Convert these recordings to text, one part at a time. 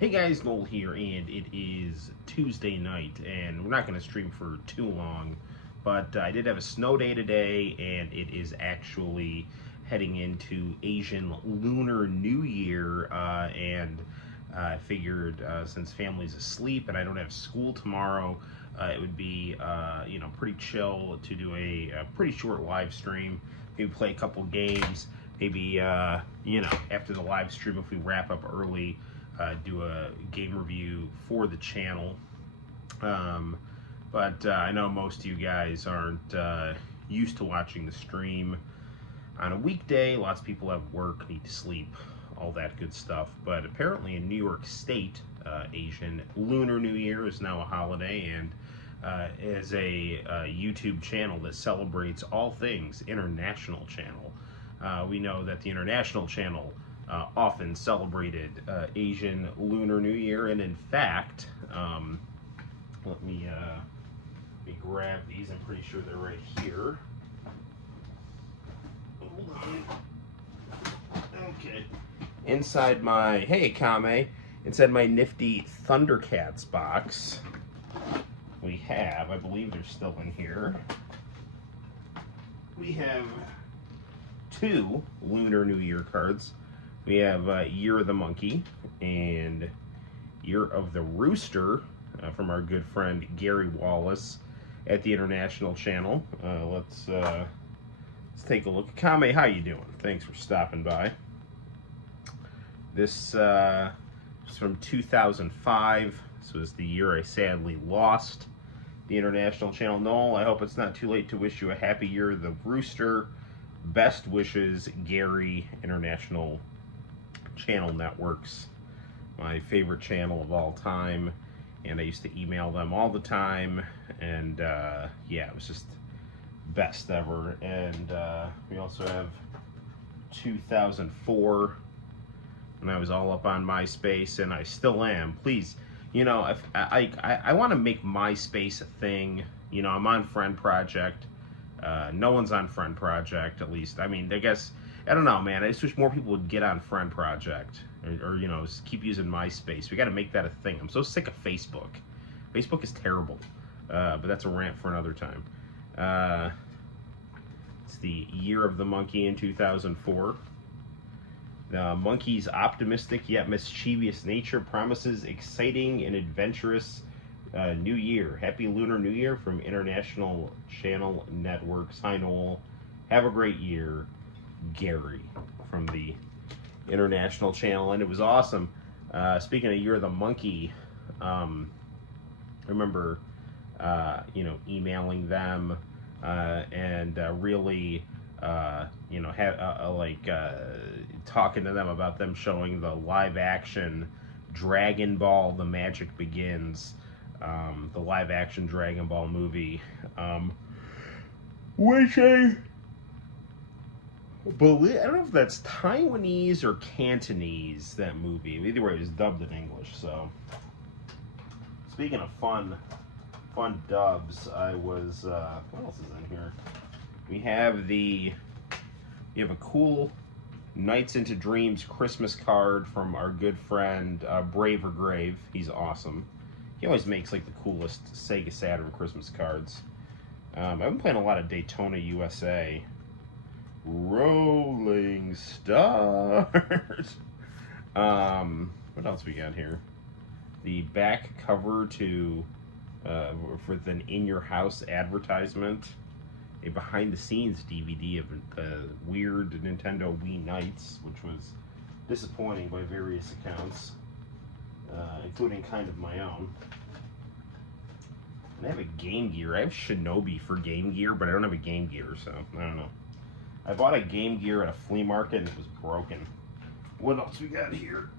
Hey guys, Noel here, and it is Tuesday night, and we're not going to stream for too long, but I did have a snow day today, and it is actually heading into Asian Lunar New Year, and I figured since family's asleep and I don't have school tomorrow, it would be, pretty chill to do a pretty short live stream, maybe play a couple games, maybe, after the live stream, if we wrap up early, do a game review for the channel. But I know most of you guys aren't used to watching the stream on a weekday. Lots of people have work, need to sleep, all that good stuff. But apparently in New York State, Asian Lunar New Year is now a holiday, and as a YouTube channel that celebrates all things international channel, we know that the international channel often celebrated Asian Lunar New Year, and in fact, let me grab these. I'm pretty sure they're right here. Hold on. Okay. Inside my, hey Kame, inside my nifty Thundercats box, we have, I believe they're still in here, we have two Lunar New Year cards. We have Year of the Monkey and Year of the Rooster from our good friend Gary Wallace at the International Channel. Let's take a look. Kame, how you doing? Thanks for stopping by. This is from 2005. This was the year I sadly lost the International Channel. Noel, I hope it's not too late to wish you a happy Year of the Rooster. Best wishes, Gary, International Channel Networks, my favorite channel of all time, and I used to email them all the time, and yeah, it was just best ever. And we also have 2004, when I was all up on MySpace, and I still am. Please, if I want to make MySpace a thing. I'm on Friend Project. No one's on Friend Project, at least. I mean, I guess, I don't know, man. I just wish more people would get on Friend Project, or keep using MySpace. We got to make that a thing. I'm so sick of Facebook. Facebook is terrible, but that's a rant for another time. It's the Year of the Monkey in 2004. The monkey's optimistic yet mischievous nature promises exciting and adventurous New Year. Happy Lunar New Year from International Channel Networks. Hi, Noel. Have a great year. Gary from the International Channel. And it was awesome. Speaking of Year of the Monkey, I remember, emailing them and really, talking to them about them showing the live action Dragon Ball The Magic Begins. The live-action Dragon Ball movie, which I believe, I don't know if that's Taiwanese or Cantonese, that movie. Either way, it was dubbed in English. So, speaking of fun dubs, I was, what else is in here? We have a cool Nights into Dreams Christmas card from our good friend, Brave or Grave. He's awesome. He always makes like the coolest Sega Saturn Christmas cards. I've been playing a lot of Daytona, USA. Rolling Stars. What else we got here? The back cover to for an In Your House advertisement. A behind-the-scenes DVD of the weird Nintendo Wii Nights, which was disappointing by various accounts. Including kind of my own. And I have a Game Gear. I have Shinobi for Game Gear, but I don't have a Game Gear, so I don't know. I bought a Game Gear at a flea market and it was broken. What else we got here?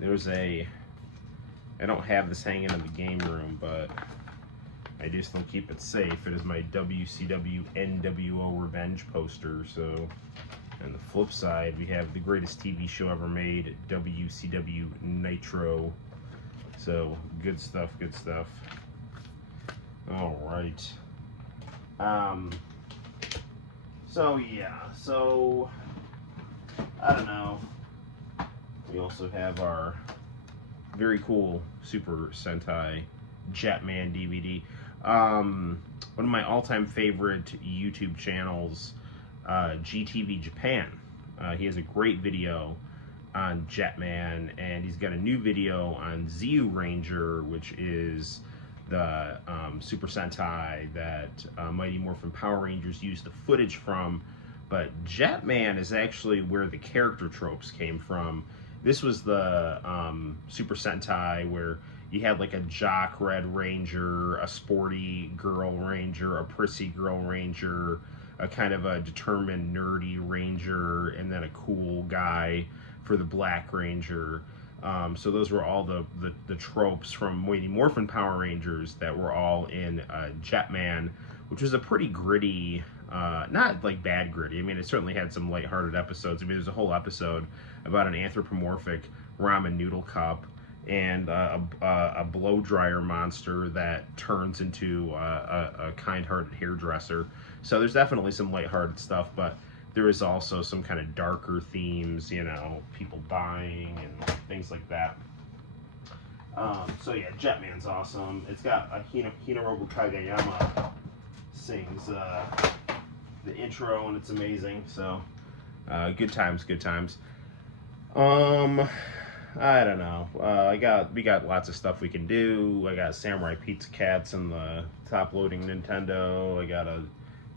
There's I don't have this hanging in the game room, but I do still keep it safe. It is my WCW NWO Revenge poster, so... On the flip side, we have the greatest TV show ever made, WCW Nitro. So, good stuff, good stuff. Alright. So, yeah. So, I don't know. We also have our very cool Super Sentai Jetman DVD. One of my all-time favorite YouTube channels, GTV Japan. He has a great video on Jetman, and he's got a new video on Zyu Ranger, which is the Super Sentai that Mighty Morphin Power Rangers used the footage from. But Jetman is actually where the character tropes came from. This was the Super Sentai where you had like a jock Red Ranger, a sporty girl Ranger, a prissy girl Ranger, a kind of a determined nerdy Ranger, and then a cool guy for the Black Ranger. So those were all the tropes from Mighty Morphin Power Rangers that were all in Jetman, which was a pretty gritty, not like bad gritty. I mean, it certainly had some lighthearted episodes. I mean, there's a whole episode about an anthropomorphic ramen noodle cup and a blow dryer monster that turns into a kind-hearted hairdresser. So there's definitely some lighthearted stuff, but there is also some kind of darker themes, you know, people dying and things like that. So yeah, Jetman's awesome. It's got a Hinorobu Kageyama sings the intro, and it's amazing. So good times, good times. I don't know. We got lots of stuff we can do. I got Samurai Pizza Cats in the top-loading Nintendo. I got a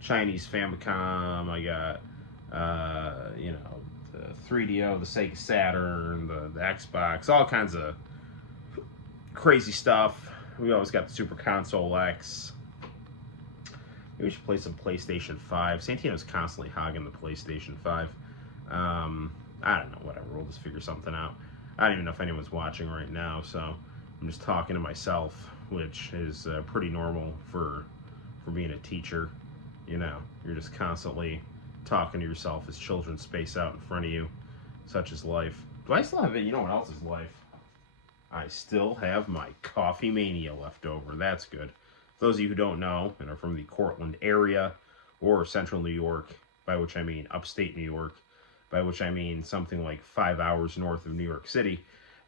Chinese Famicom. I got you know, the 3DO, the Sega Saturn, the Xbox, all kinds of crazy stuff. We always got the Super Console X. Maybe we should play some PlayStation 5. Santino's constantly hogging the PlayStation 5. I don't know, whatever. We'll just figure something out. I don't even know if anyone's watching right now, so I'm just talking to myself, which is pretty normal for being a teacher. You know, you're just constantly talking to yourself as children space out in front of you. Such is life. Do I still have it? You know what else is life? I still have my Coffee Mania left over. That's good. For those of you who don't know and are from the Cortland area or central New York, by which I mean upstate New York, by which I mean something like 5 hours north of New York City,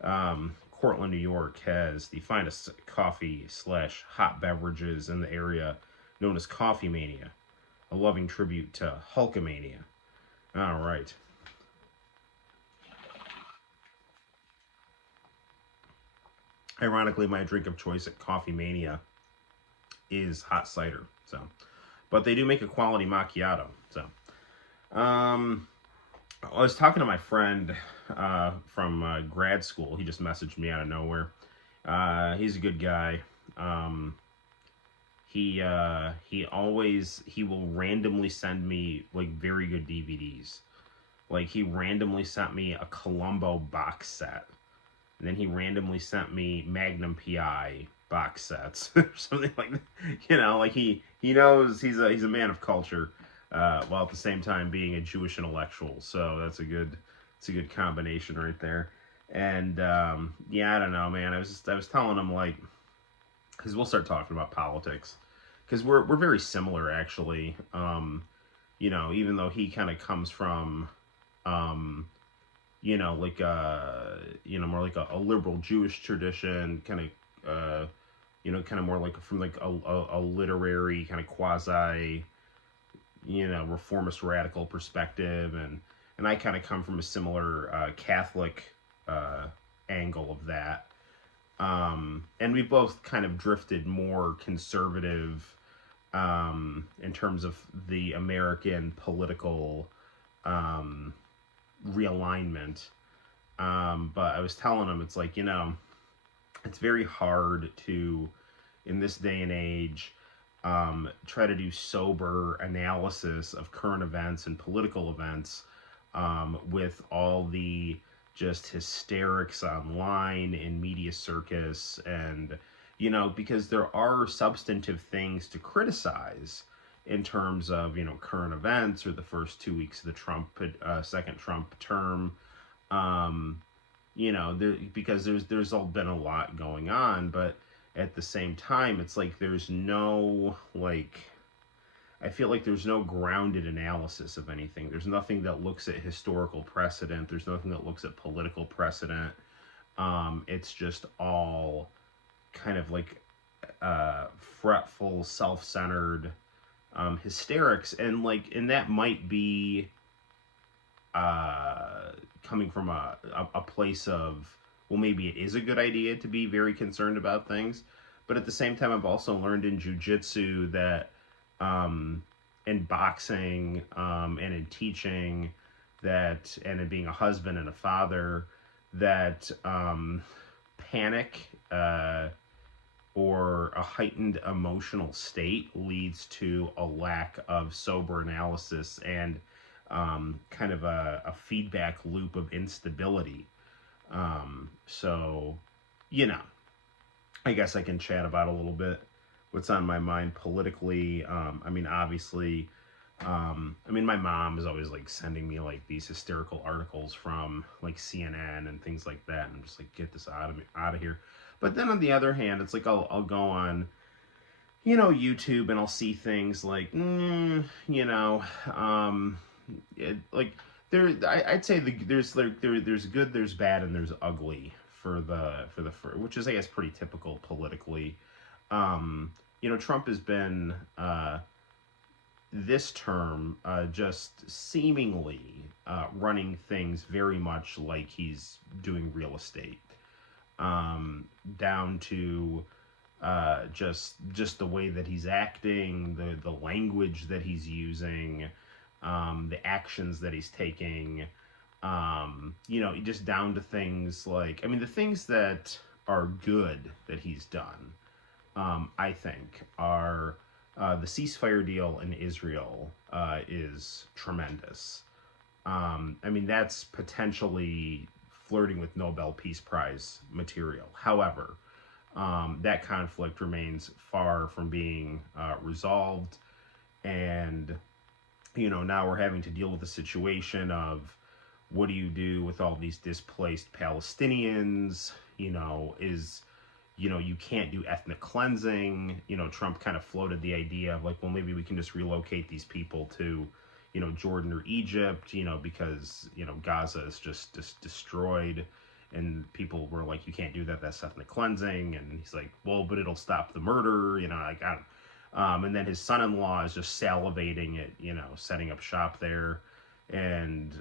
Cortland, New York has the finest coffee/hot beverages in the area, known as Coffee Mania, a loving tribute to Hulkamania. All right. Ironically, my drink of choice at Coffee Mania is hot cider. So, but they do make a quality macchiato. So, I was talking to my friend from grad school. He just messaged me out of nowhere. He's a good guy. He will randomly send me like very good DVDs. Like he randomly sent me a Columbo box set, and then he randomly sent me Magnum PI box sets or something like that. You know, like he knows he's a man of culture, while at the same time being a Jewish intellectual. So it's a good combination right there. And yeah, I don't know, man. I was telling him, like, because we'll start talking about politics, because we're very similar actually. You know, even though he kind of comes from you know, like you know, more like a liberal Jewish tradition, kind of you know, kind of more like from like a literary kind of quasi, you know, reformist radical perspective, and I kind of come from a similar Catholic angle of that. And we both kind of drifted more conservative in terms of the American political realignment. But I was telling him, it's like, you know, it's very hard to, in this day and age, try to do sober analysis of current events and political events with all the just hysterics online and media circus, and you know, because there are substantive things to criticize in terms of, you know, current events or the first 2 weeks of the second Trump term, you know, because there's all been a lot going on, but at the same time, it's like there's no, like, I feel like there's no grounded analysis of anything. There's nothing that looks at historical precedent. There's nothing that looks at political precedent. It's just all kind of like fretful, self-centered hysterics, and that might be coming from a place of, well, maybe it is a good idea to be very concerned about things, but at the same time, I've also learned in jujitsu that, in boxing, and in teaching, that, and in being a husband and a father, that panic or a heightened emotional state leads to a lack of sober analysis and kind of a feedback loop of instability. So, you know, I guess I can chat about a little bit what's on my mind politically. I mean, obviously, my mom is always like sending me like these hysterical articles from like CNN and things like that, and I'm just like, get this out of here. But then on the other hand, it's like I'll go on, YouTube, and I'll see things like, like I'd say there's good, there's bad, and there's ugly for which is, I guess, pretty typical politically. Trump has been this term just seemingly running things very much like he's doing real estate, down to just the way that he's acting, the language that he's using, the actions that he's taking, just down to things like, the things that are good that he's done, I think, are the ceasefire deal in Israel is tremendous. That's potentially flirting with Nobel Peace Prize material. However, that conflict remains far from being resolved, and now we're having to deal with the situation of, what do you do with all these displaced Palestinians? You can't do ethnic cleansing. Trump kind of floated the idea of like, well, maybe we can just relocate these people to, Jordan or Egypt, because, Gaza is just destroyed. And people were like, you can't do that, that's ethnic cleansing. And he's like, well, but it'll stop the murder, and then his son-in-law is just salivating at, setting up shop there. And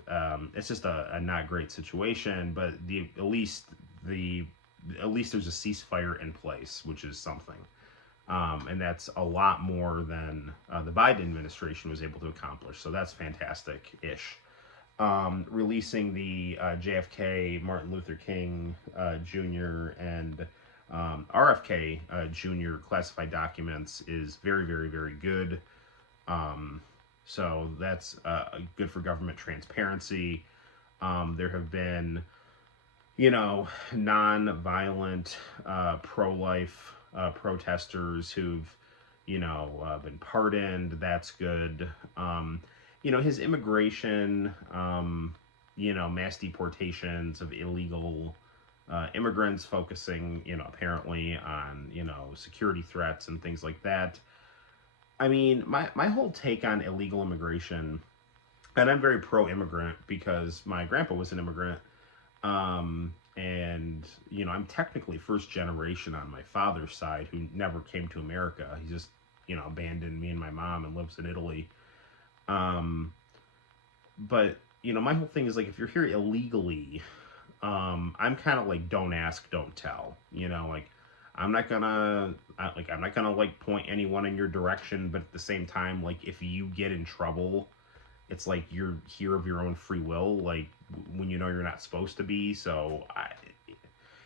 it's just a not great situation, but at least there's a ceasefire in place, which is something. And that's a lot more than the Biden administration was able to accomplish. So that's fantastic-ish. Releasing the JFK, Martin Luther King Jr., and RFK Jr. classified documents is very, very, very good. So that's good for government transparency. There have been, non-violent, pro-life protesters who've, been pardoned. That's good. His immigration, mass deportations of illegal immigrants, focusing, apparently on, security threats and things like that. My whole take on illegal immigration, and I'm very pro-immigrant because my grandpa was an immigrant, and, I'm technically first generation on my father's side who never came to America. He just, abandoned me and my mom and lives in Italy. But, my whole thing is like, if you're here illegally, I'm kind of like, don't ask, don't tell, I'm not gonna point anyone in your direction, but at the same time, like, if you get in trouble, it's like you're here of your own free will, like when you're not supposed to be. So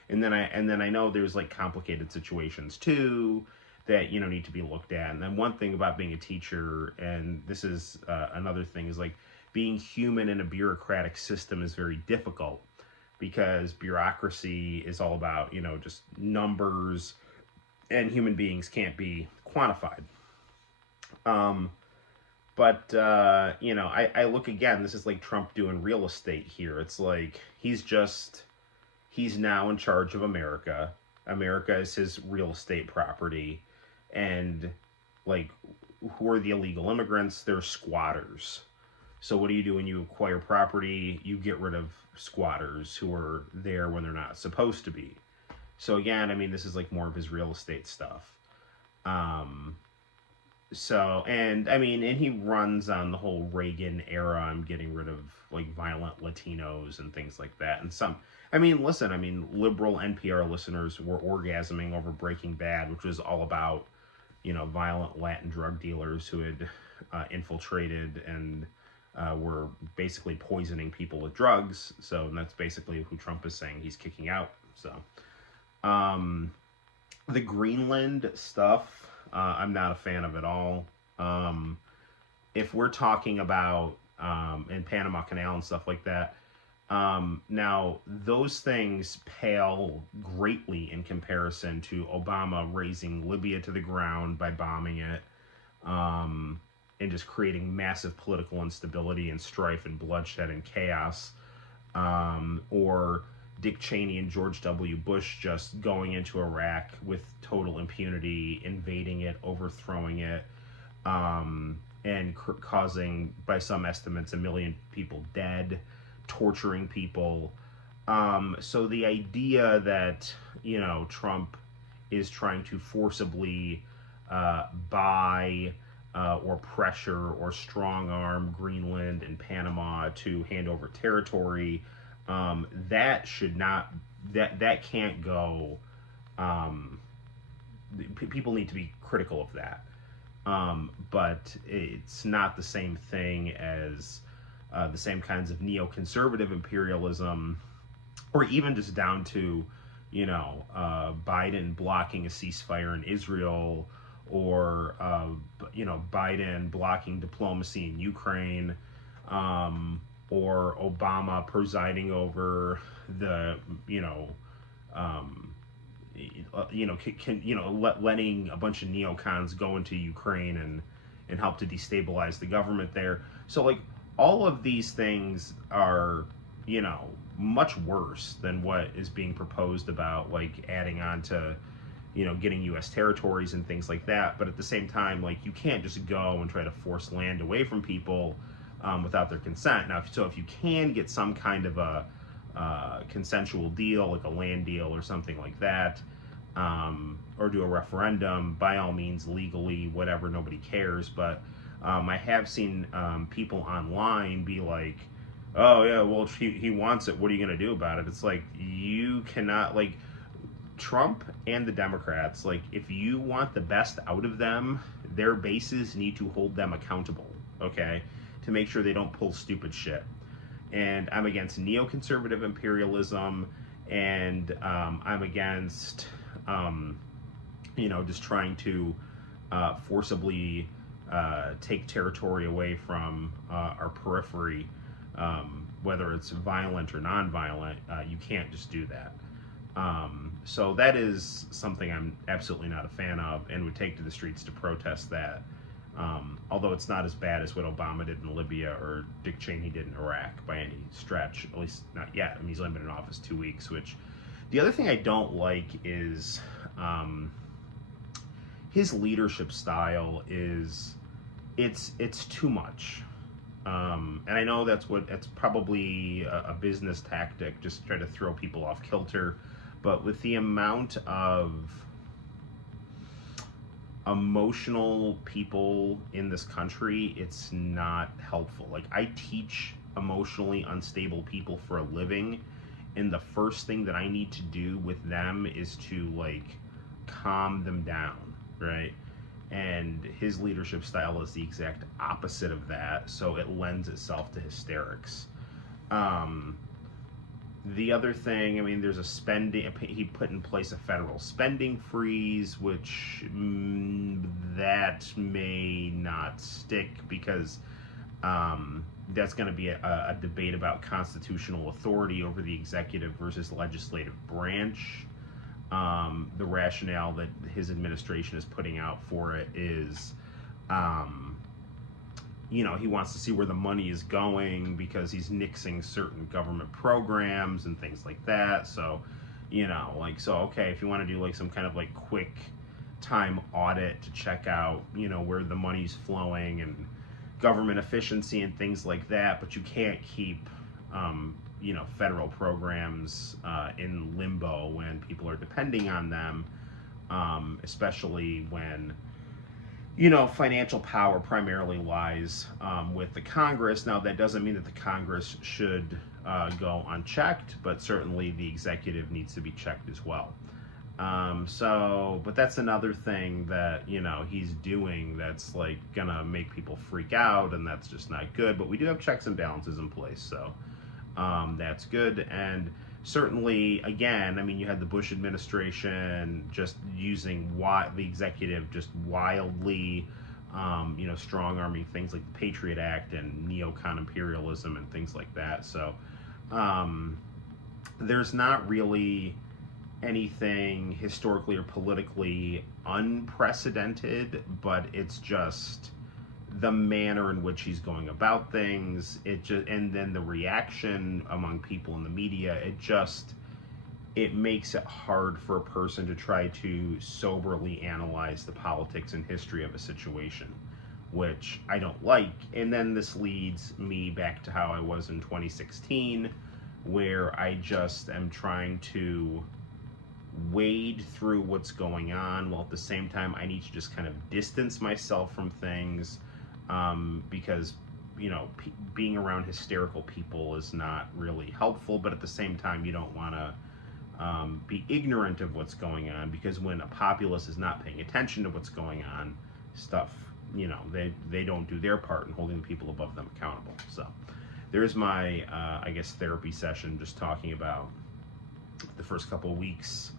and then I know there's like complicated situations too that need to be looked at. And then one thing about being a teacher, and this is another thing, is like being human in a bureaucratic system is very difficult, because bureaucracy is all about, just numbers, and human beings can't be quantified. I look again, this is like Trump doing real estate here. It's like, he's now in charge of America. America is his real estate property. And like, who are the illegal immigrants? They're squatters. So what do you do when you acquire property? You get rid of squatters who are there when they're not supposed to be. So again, I mean, this is like more of his real estate stuff. Um, so, and I mean, and he runs on the whole Reagan era. I'm getting rid of like violent Latinos and things like that. And some, I mean, listen, I mean, liberal NPR listeners were orgasming over Breaking Bad, which was all about, violent Latin drug dealers who had infiltrated and were basically poisoning people with drugs. So that's basically who Trump is saying he's kicking out. So, the Greenland stuff, I'm not a fan of at all. If we're talking about in Panama Canal and stuff like that, now those things pale greatly in comparison to Obama raising Libya to the ground by bombing it, and just creating massive political instability and strife and bloodshed and chaos, or Dick Cheney and George W. Bush just going into Iraq with total impunity, invading it, overthrowing it, and causing, by some estimates, 1 million people dead, torturing people. So the idea that, Trump is trying to forcibly buy or pressure or strong arm Greenland and Panama to hand over territory, that should not, that can't go. People need to be critical of that. But it's not the same thing as the same kinds of neoconservative imperialism, or even just down to, Biden blocking a ceasefire in Israel, or, Biden blocking diplomacy in Ukraine, or Obama presiding over the, letting a bunch of neocons go into Ukraine and help to destabilize the government there. So, like, all of these things are, much worse than what is being proposed about, like, adding on to, getting U.S. territories and things like that. But at the same time, like, you can't just go and try to force land away from people without their consent. Now, if you can get some kind of a consensual deal, like a land deal or something like that, or do a referendum, by all means, legally, whatever, nobody cares. But I have seen people online be like, oh yeah, well, he wants it, what are you going to do about it? It's like, you cannot, like, Trump and the Democrats, like, if you want the best out of them, their bases need to hold them accountable, okay, to make sure they don't pull stupid shit. And I'm against neoconservative imperialism, and I'm against, just trying to forcibly take territory away from our periphery, whether it's violent or non-violent. You can't just do that. So that is something I'm absolutely not a fan of, and would take to the streets to protest that. Although it's not as bad as what Obama did in Libya or Dick Cheney did in Iraq by any stretch, at least not yet. I mean, he's only been in office 2 weeks, which, the other thing I don't like is his leadership style is, it's too much. And I know that's probably a business tactic, just to try to throw people off kilter. But with the amount of emotional people in this country, it's not helpful. Like, I teach emotionally unstable people for a living, and the first thing that I need to do with them is to, like, calm them down, right? And his leadership style is the exact opposite of that, so it lends itself to hysterics. The other thing, I mean, there's he put in place a federal spending freeze, which that may not stick, because that's going to be a debate about constitutional authority over the executive versus legislative branch. The rationale that his administration is putting out for it is, he wants to see where the money is going, because he's nixing certain government programs and things like that. So, okay, if you want to do like some kind of like quick time audit to check out, where the money's flowing and government efficiency and things like that, but you can't keep, federal programs in limbo when people are depending on them, especially when, financial power primarily lies with the Congress. Now, that doesn't mean that the Congress should go unchecked, but certainly the executive needs to be checked as well. But that's another thing that, he's doing that's like gonna make people freak out, and that's just not good. But we do have checks and balances in place, so that's good. And certainly, again, I mean, you had the Bush administration just using the executive just wildly, strong-arming things like the Patriot Act and neocon imperialism and things like that. So there's not really anything historically or politically unprecedented, but it's just the manner in which he's going about things. And then the reaction among people in the media, it makes it hard for a person to try to soberly analyze the politics and history of a situation, which I don't like. And then this leads me back to how I was in 2016, where I just am trying to wade through what's going on, while at the same time I need to just kind of distance myself from things, because being around hysterical people is not really helpful. But at the same time, you don't want to be ignorant of what's going on, because when a populace is not paying attention to what's going on, they don't do their part in holding the people above them accountable. So there's my therapy session, just talking about the first couple of weeks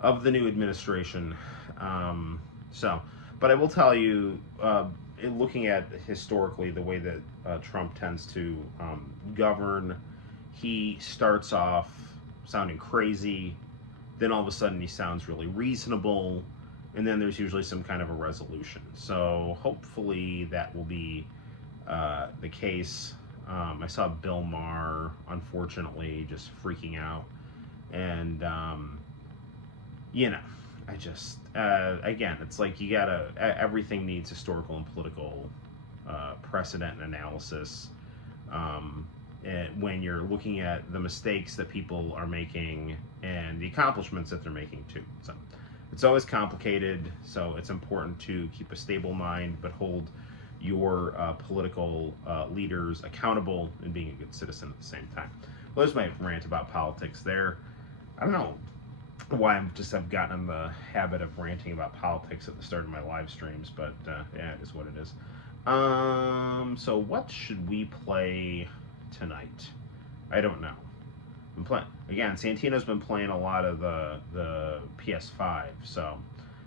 of the new administration. But I will tell you, looking at historically the way that Trump tends to govern, he starts off sounding crazy, then all of a sudden he sounds really reasonable, and then there's usually some kind of a resolution. So hopefully that will be the case. I saw Bill Maher, unfortunately, just freaking out. And, I just, again, it's like everything needs historical and political precedent and analysis when you're looking at the mistakes that people are making and the accomplishments that they're making too. So it's always complicated, so it's important to keep a stable mind, but hold your political leaders accountable and being a good citizen at the same time. Well, there's my rant about politics there. I don't know why I've gotten in the habit of ranting about politics at the start of my live streams, but yeah, it is what it is. So what should we play tonight? I don't know. I'm playing again. Santino's been playing a lot of the PS5, so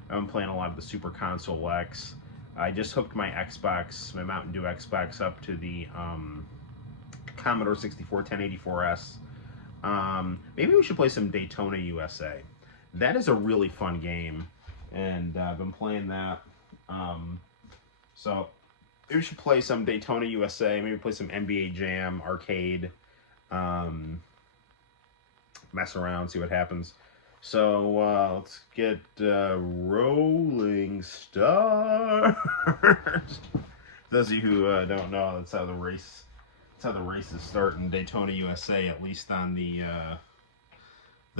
I've been playing a lot of the Super Console X. I just hooked my Mountain Dew Xbox up to the Commodore 64 1084S. Maybe we should play some Daytona USA. That is a really fun game, and I've been playing that. So maybe we should play some Daytona USA. Maybe play some NBA Jam Arcade. Mess around, see what happens. So let's get rolling stars. Those of you who don't know, that's how the races start in Daytona USA, at least on the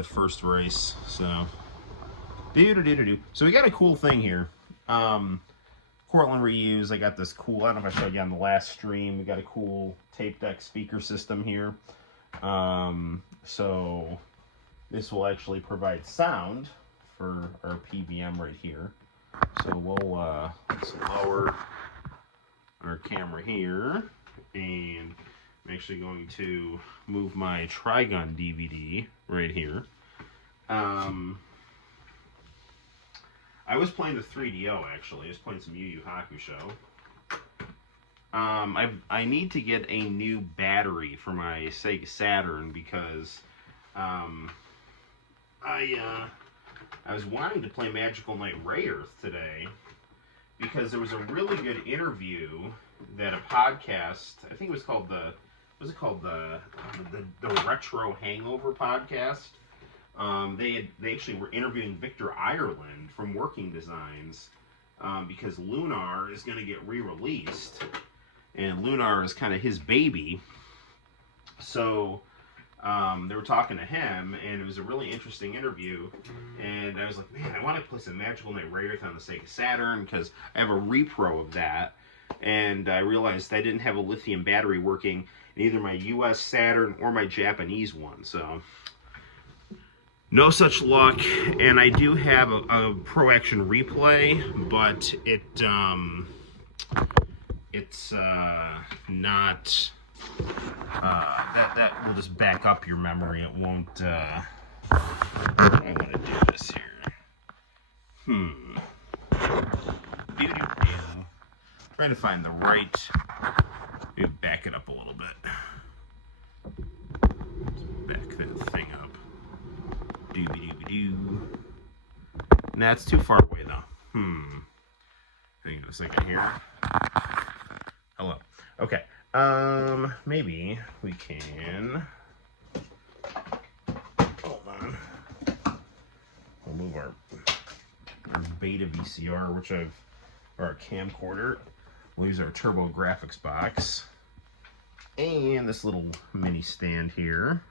first race. So So we got a cool thing here. Cortland Reuse. I got this cool, I don't know if I showed you on the last stream, we got a cool tape deck speaker system here. So this will actually provide sound for our PVM right here. So we'll let's lower our camera here, and I'm actually going to move my Trigun DVD right here. I was playing the 3DO actually. I was playing some Yu Yu Hakusho. I need to get a new battery for my Sega Saturn because I was wanting to play Magical Knight Rayearth today because there was a really good interview that a podcast, I think it was called the Retro Hangover podcast, They actually were interviewing Victor Ireland from Working Designs, because Lunar is going to get re-released, and Lunar is kind of his baby. So they were talking to him, and it was a really interesting interview. And I was like, man, I want to play some Magical Knight Rayearth on the Sega Saturn, because I have a repro of that. And I realized I didn't have a lithium battery working in either my US Saturn or my Japanese one. So no such luck. And I do have a Pro Action Replay, but it's not... that will just back up your memory. It won't. I want to do this here. Trying to find the right. Maybe back it up a little bit. Just back that thing up. Doo. Nah, it's too far away though. Hang on a second here. Hello. Okay. Maybe we can. Hold on. We'll move our beta VCR, or our camcorder. We'll use our Turbo Graphics box. And this little mini stand here.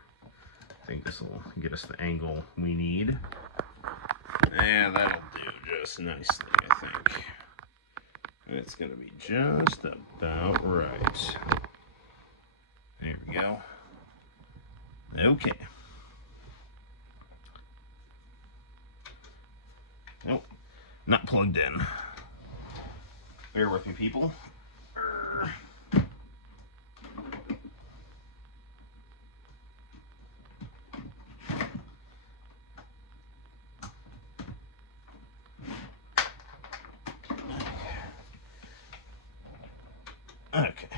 I think this will get us the angle we need. Yeah, that'll do just nicely, I think. It's going to be just about right. There we go. Okay. Nope. Not plugged in. Bear with me, people. Okay.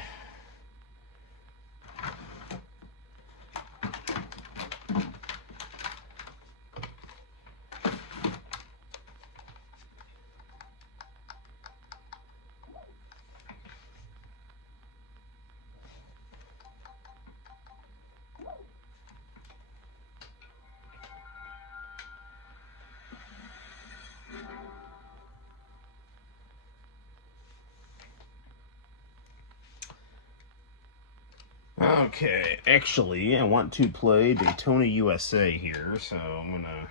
Okay, actually, I want to play Daytona USA here, so I'm gonna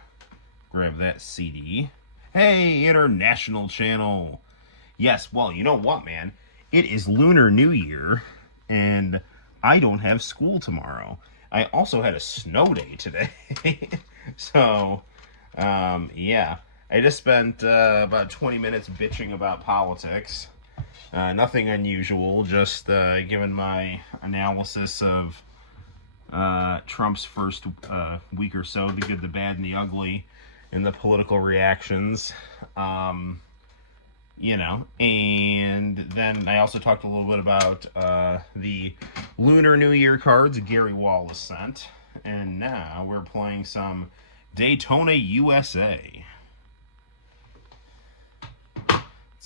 grab that CD. Hey, International Channel! Yes, well, you know what, man? It is Lunar New Year, and I don't have school tomorrow. I also had a snow day today. So, yeah. I just spent about 20 minutes bitching about politics. Nothing unusual, just giving my analysis of Trump's first week or so, the good, the bad, and the ugly, and the political reactions. You know, and then I also talked a little bit about the Lunar New Year cards Gary Wallace sent. And now we're playing some Daytona USA.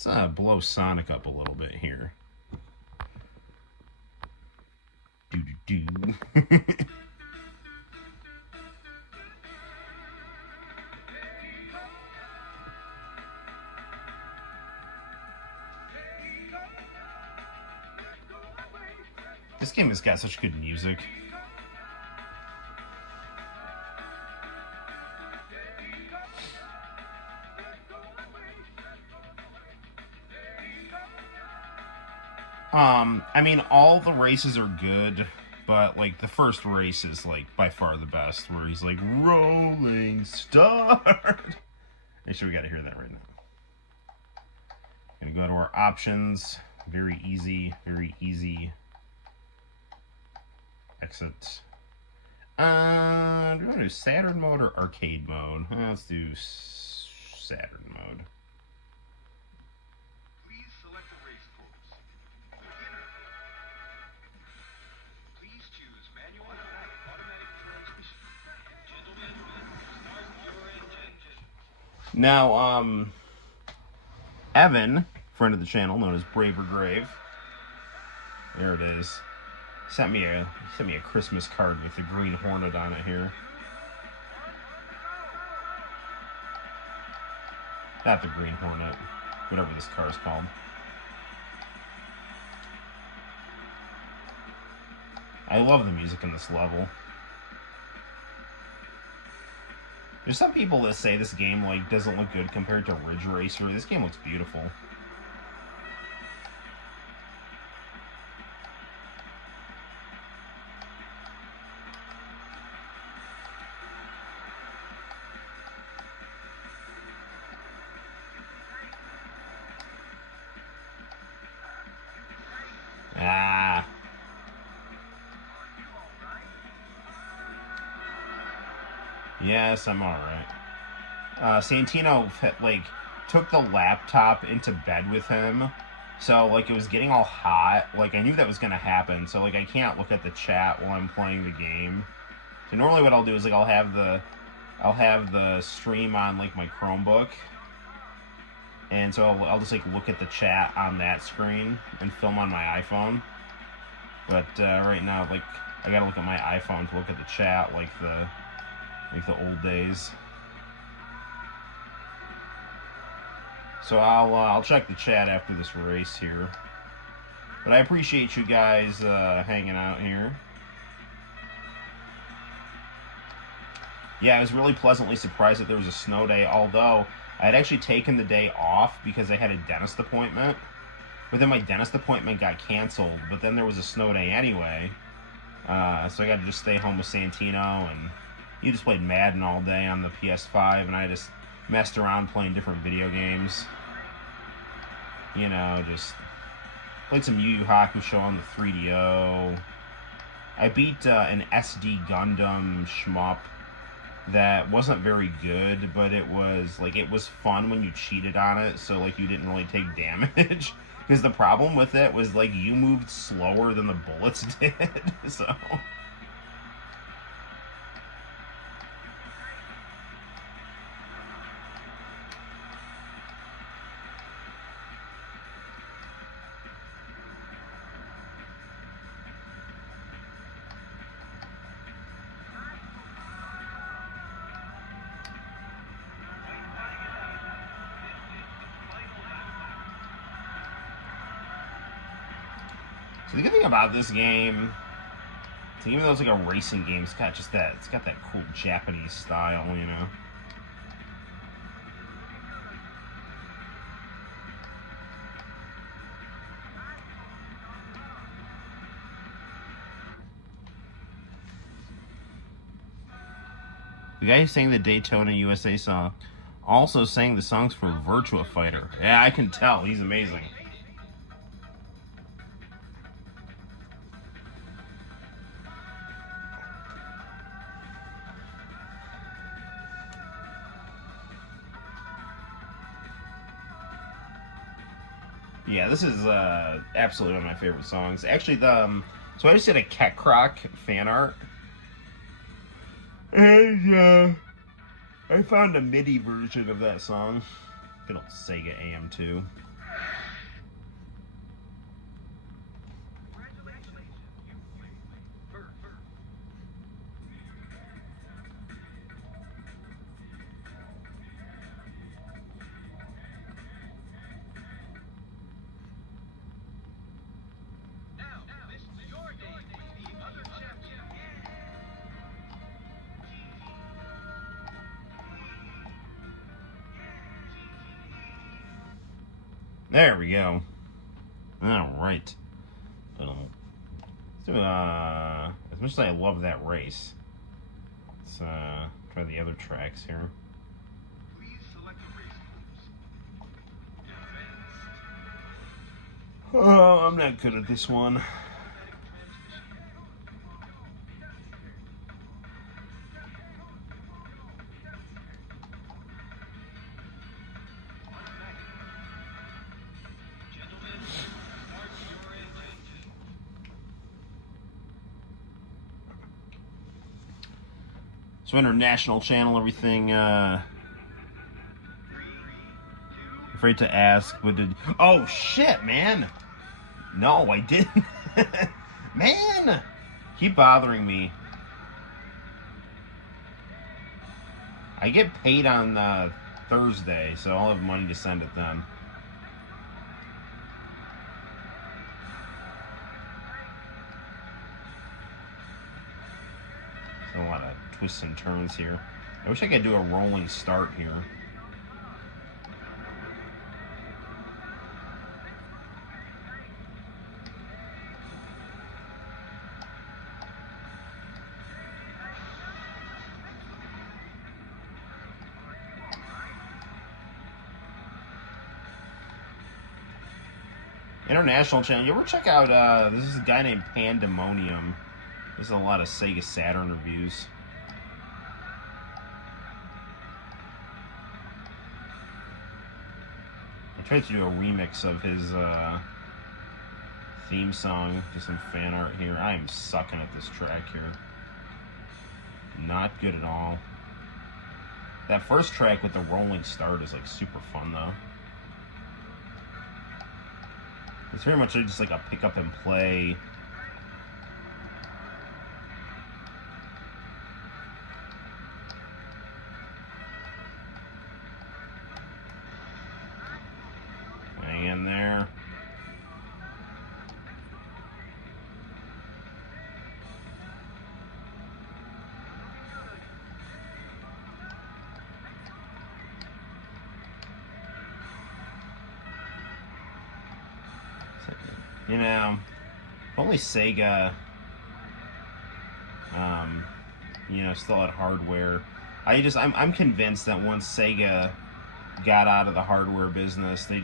Let's blow Sonic up a little bit here. Do. This game has got such good music. I mean, all the races are good, but, like, the first race is, like, by far the best, where he's like, rolling start. Actually, we gotta hear that right now. Gonna go to our options. Very easy, very easy. Exit. Do you want to do Saturn mode or arcade mode? Let's do Saturn mode. Please select the race course. Beginner. Please choose manual or automatic transmission. Gentlemen, start your engine. Now, Evan, friend of the channel, known as Braver Grave. There it is. Sent me a Christmas card with the Green Hornet on it here. Not the Green Hornet. Whatever this car is called. I love the music in this level. There's some people that say this game like doesn't look good compared to Ridge Racer. This game looks beautiful. Ah. Yes, I'm alright. Santino, like, took the laptop into bed with him. So, like, it was getting all hot. Like, I knew that was going to happen. So, like, I can't look at the chat while I'm playing the game. So, normally what I'll do is, like, I'll have the stream on, like, my Chromebook. And so I'll just, like, look at the chat on that screen and film on my iPhone. But, right now, like, I gotta look at my iPhone to look at the chat like the old days. So I'll check the chat after this race here. But I appreciate you guys hanging out here. Yeah, I was really pleasantly surprised that there was a snow day, although I had actually taken the day off because I had a dentist appointment. But then my dentist appointment got canceled, but then there was a snow day anyway. So I got to just stay home with Santino, and he just played Madden all day on the PS5, and I just messed around playing different video games. You know, just played some Yu Yu Hakusho on the 3DO. I beat an SD Gundam shmup that wasn't very good, but it was fun when you cheated on it, so like you didn't really take damage. Because the problem with it was like you moved slower than the bullets did. So the good thing about this game, so even though it's like a racing game, it's got that cool Japanese style, you know. The guy who sang the Daytona USA song also sang the songs for Virtua Fighter. Yeah, I can tell. He's amazing. Yeah, this is absolutely one of my favorite songs. Actually, so I just did a Ket Croc fan art, and I found a MIDI version of that song. Good old Sega AM2. There we go. Alright. So, as much as I love that race, let's try the other tracks here. Please select a race course. Oh, I'm not good at this one. So international channel, everything, afraid to ask, but did, oh shit, man! No, I didn't. Man! Keep bothering me. I get paid on Thursday, so I'll have money to send it then. So a lot of twists and turns here. I wish I could do a rolling start here. International channel. You ever check out, this is a guy named Pandemonium. There's a lot of Sega Saturn reviews. I tried to do a remix of his theme song. Just some fan art here. I am sucking at this track here. Not good at all. That first track with the rolling start is like super fun though. It's very much just like a pick up and play. Hang in there. You know, if only Sega, you know, still had hardware. I'm convinced that once Sega got out of the hardware business, the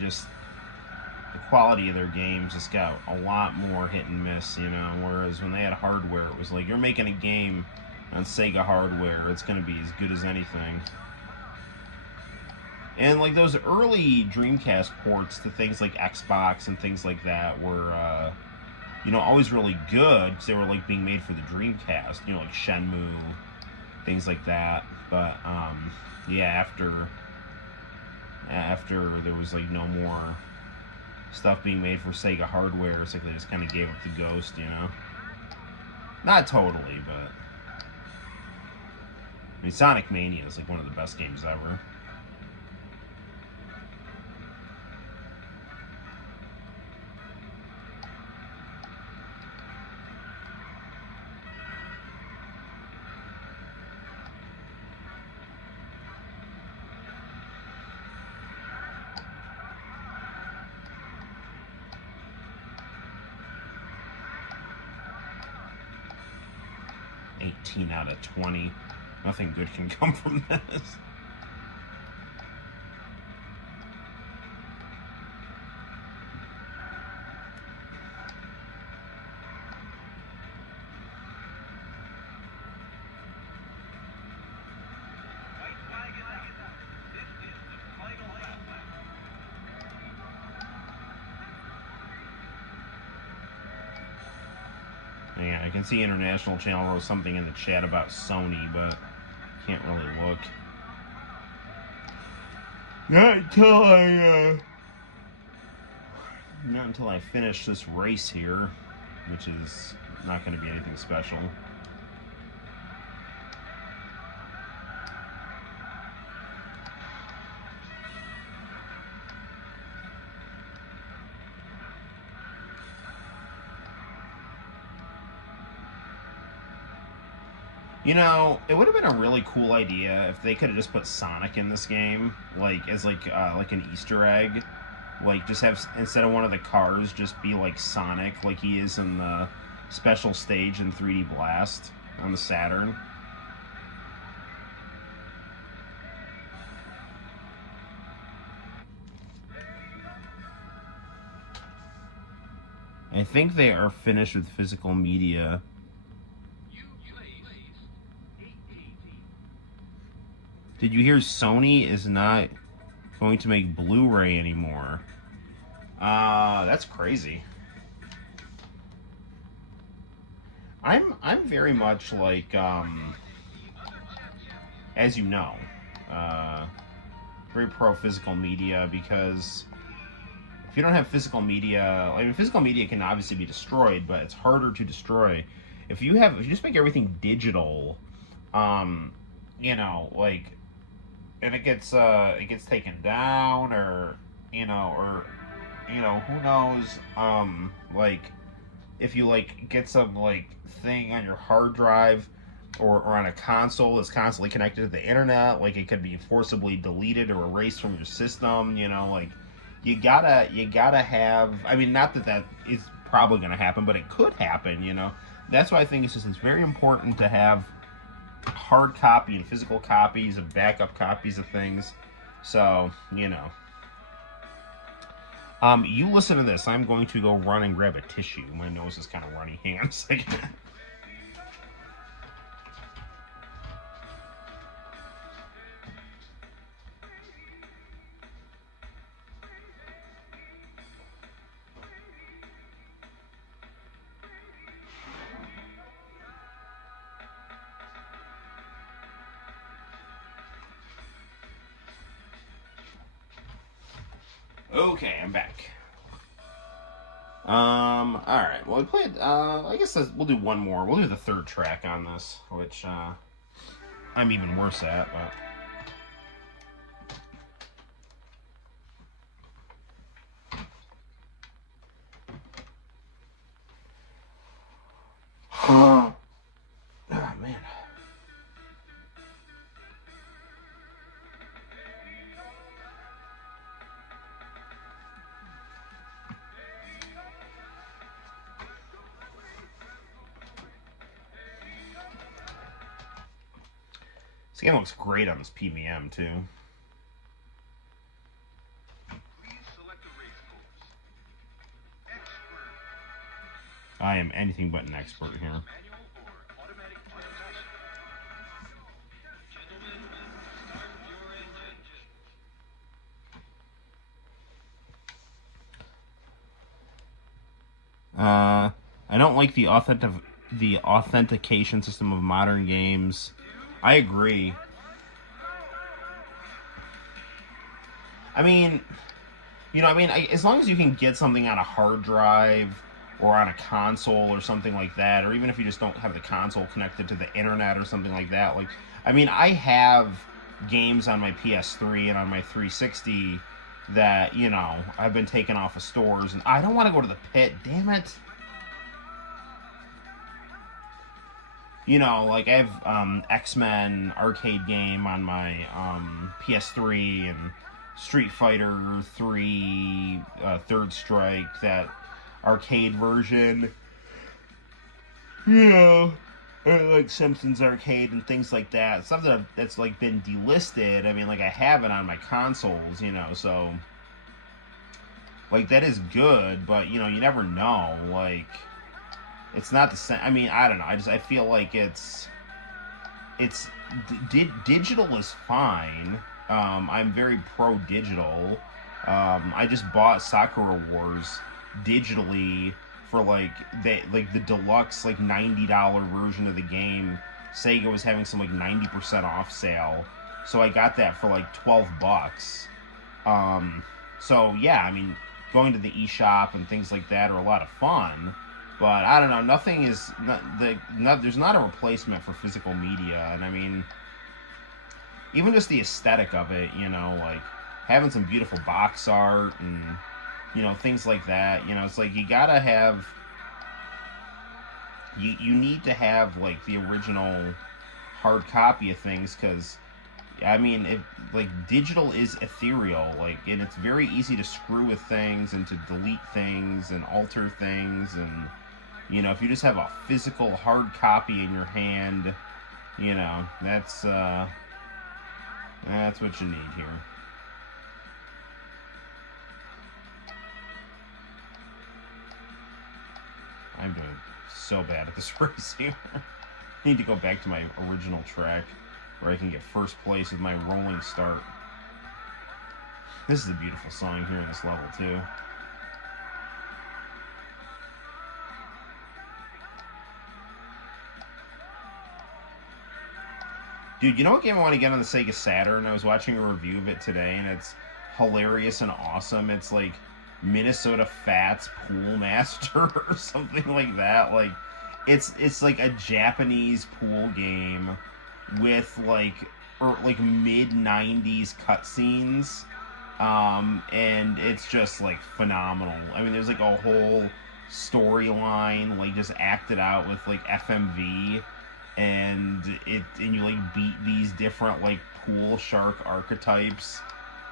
quality of their games just got a lot more hit and miss, you know. Whereas when they had hardware, it was like, you're making a game on Sega hardware, it's going to be as good as anything. And like those early Dreamcast ports to things like Xbox and things like that were, you know, always really good because they were like being made for the Dreamcast. You know, like Shenmue, things like that. But yeah, after there was like no more stuff being made for Sega hardware, it's like they just kind of gave up the ghost, you know. Not totally, but I mean, Sonic Mania is like one of the best games ever. Out of 20. Nothing good can come from this. Yeah, I can see International Channel wrote something in the chat about Sony, but can't really look. Not until I finish this race here, which is not going to be anything special. You know, it would have been a really cool idea if they could have just put Sonic in this game, like as like an Easter egg, like just have, instead of one of the cars, just be like Sonic, like he is in the special stage in 3D Blast on the Saturn. I think they are finished with physical media. Did you hear Sony is not going to make Blu-ray anymore? That's crazy. I'm very much like, as you know, very pro physical media, because if you don't have physical media, I mean, physical media can obviously be destroyed, but it's harder to destroy. If you just make everything digital, you know, like, and it gets taken down, or who knows, like if you like get some like thing on your hard drive or on a console that's constantly connected to the internet, like it could be forcibly deleted or erased from your system. Like you gotta have. I mean, not that that is probably going to happen, but it could happen. That's why I think it's very important to have hard copy and physical copies and backup copies of things. So you listen to this. I'm going to go run and grab a tissue. My nose is kind of runny. Hang on a second. Okay, I'm back. All right. Well, we played. I guess we'll do one more. We'll do the third track on this, which I'm even worse at. Oh man. This game looks great on this PVM too. Please select a race course. Expert. I am anything but an expert here. Manual or automatic transmission. Gentlemen, start your engine. I don't like the authentication system of modern games. I agree. I mean, as long as you can get something on a hard drive or on a console or something like that, or even if you just don't have the console connected to the internet or something like that. I have games on my PS3 and on my 360 that, I've been taken off of stores, and I don't want to go to the pit, damn it. I have X-Men arcade game on my PS3 and Street Fighter 3 Third Strike, that arcade version. Like Simpsons arcade and things like that. Stuff that's like been delisted. I mean, I have it on my consoles, so that is good, but you never know. It's not the same. I mean, I don't know. I feel like digital is fine. I'm very pro digital. I just bought Sakura Wars digitally for the deluxe $90 version of the game. Sega was having some 90% off sale, so I got that for $12. So yeah, I mean, going to the eShop and things like that are a lot of fun. But I don't know. There's not a replacement for physical media, and I mean, even just the aesthetic of it. Having some beautiful box art and things like that. It's you gotta have. You need to have the original hard copy of things, because I mean, digital is ethereal. And it's very easy to screw with things and to delete things and alter things. And if you just have a physical hard copy in your hand, that's what you need here. I'm doing so bad at this race here. I need to go back to my original track where I can get first place with my rolling start. This is a beautiful song here in this level too. Dude, you know what game I want to get on the Sega Saturn? I was watching a review of it today, and it's hilarious and awesome. It's Minnesota Fats Pool Master or something like that. It's a Japanese pool game with like mid '90s cutscenes, and it's just like phenomenal. I mean, there's like a whole storyline like just acted out with like FMV, and you like beat these different like pool shark archetypes,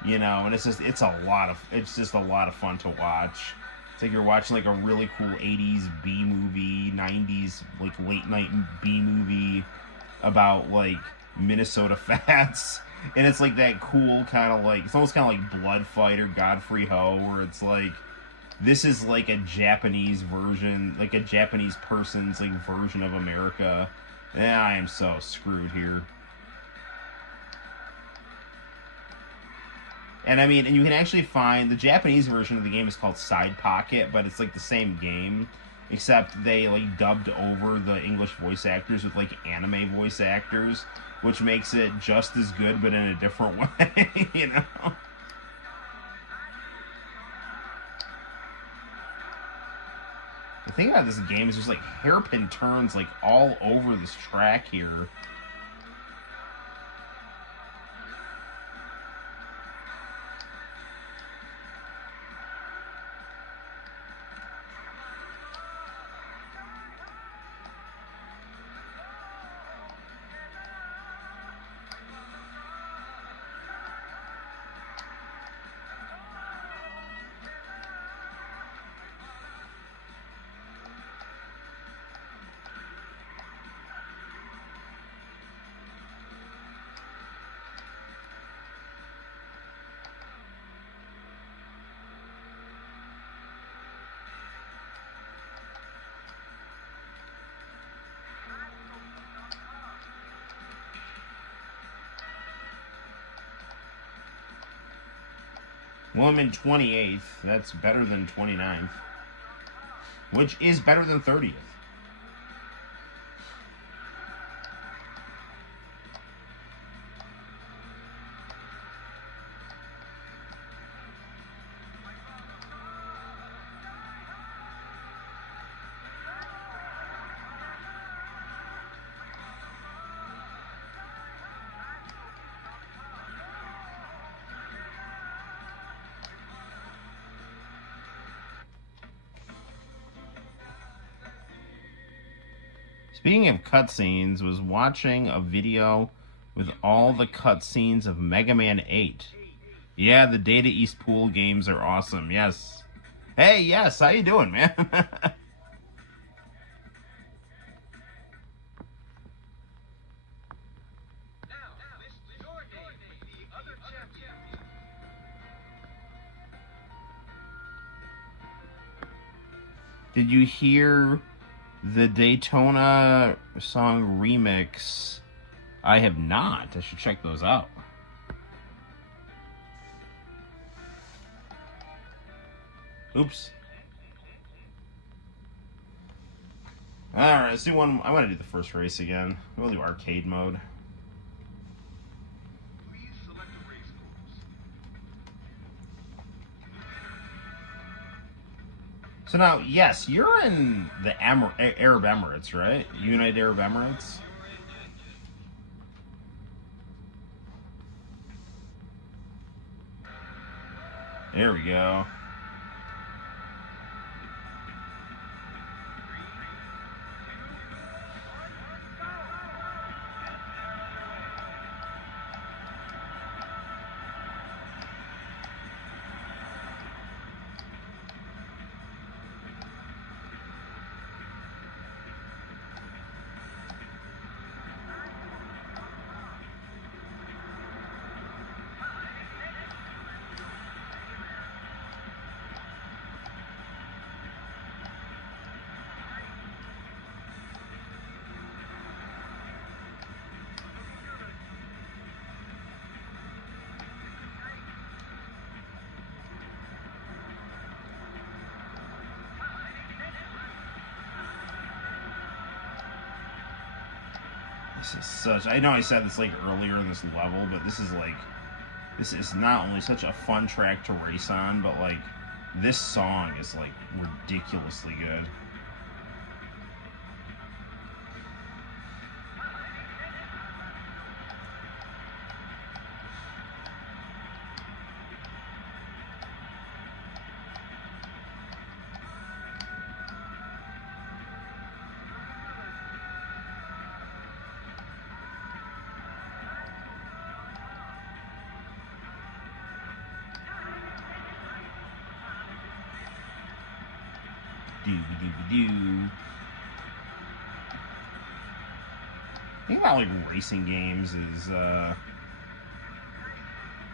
and it's just a lot of fun to watch. It's like you're watching like a really cool '80s B movie, '90s like late night B movie about like Minnesota Fats, and it's like that cool kind of like, it's almost kind of like Blood Fight or Godfrey Ho, where it's like this is like a Japanese version, like a Japanese person's like version of America. And I am so screwed here. And I mean, and you can actually find the Japanese version of the game is called Side Pocket, but it's like the same game, except they like dubbed over the English voice actors with like anime voice actors, which makes it just as good but in a different way. The thing about this game is there's like hairpin turns like all over this track here. Well, I'm in 28th. That's better than 29th. Which is better than 30th. Speaking of cutscenes, was watching a video with all the cutscenes of Mega Man 8. Yeah, the Data East Pool games are awesome. Yes. Hey, yes. How you doing, man? Did you hear the Daytona song remix? I have not. I should check those out. Oops. Alright, let's do one. I want to do the first race again. We'll do arcade mode. Please select a race course. So now, yes, you're in the Arab Emirates, right? United Arab Emirates? There we go. This is such. I know I said this like earlier in this level, but this is not only such a fun track to race on, but like this song is like ridiculously good. Doo-doo-doo. The thing about like racing games is,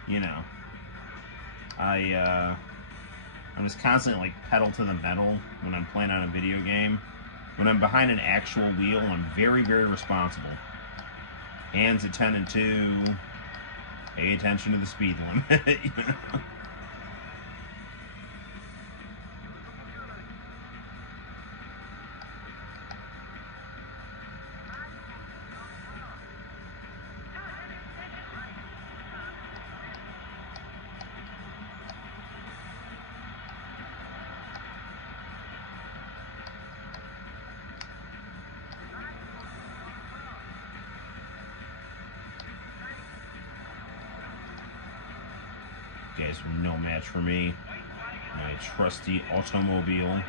you know, I'm just constantly like pedal to the metal when I'm playing on a video game. When I'm behind an actual wheel, I'm very, very responsible. Hands at 10 and 2. Pay attention to the speed limit. You know? Guys, no match for me. My trusty automobile.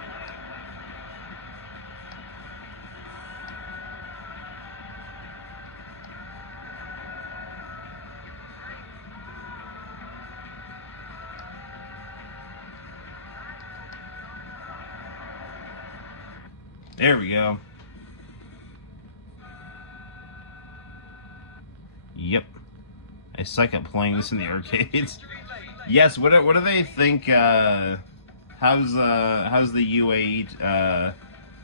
There we go. Yep. I suck at playing this in the arcades. Yes, what do they think, how's the UAE,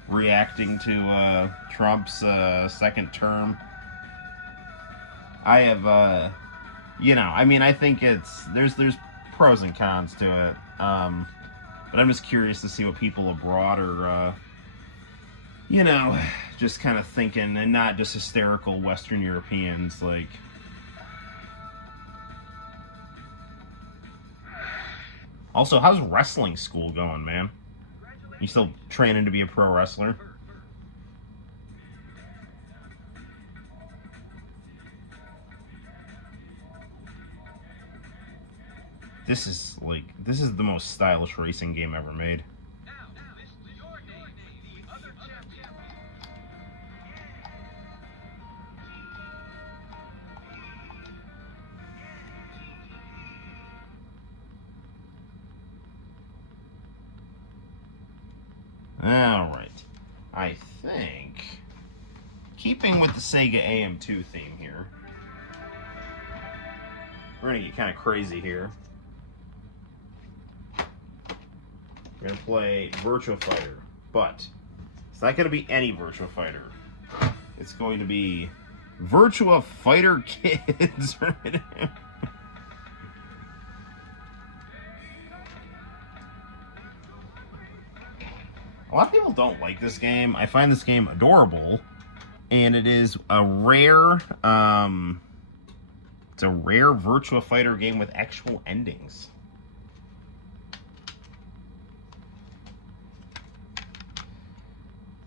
reacting to, Trump's, second term? I have, you know, I mean, I think there's pros and cons to it, but I'm just curious to see what people abroad are, you know, just kind of thinking, and not just hysterical Western Europeans, like... Also, how's wrestling school going, man? You still training to be a pro wrestler? This is the most stylish racing game ever made. Alright. I think, keeping with the Sega AM2 theme here, we're going to get kind of crazy here. We're going to play Virtua Fighter, but it's not going to be any Virtua Fighter. It's going to be Virtua Fighter Kids. A lot of people don't like this game. I find this game adorable, and it is a rare, it's a rare Virtua Fighter game with actual endings.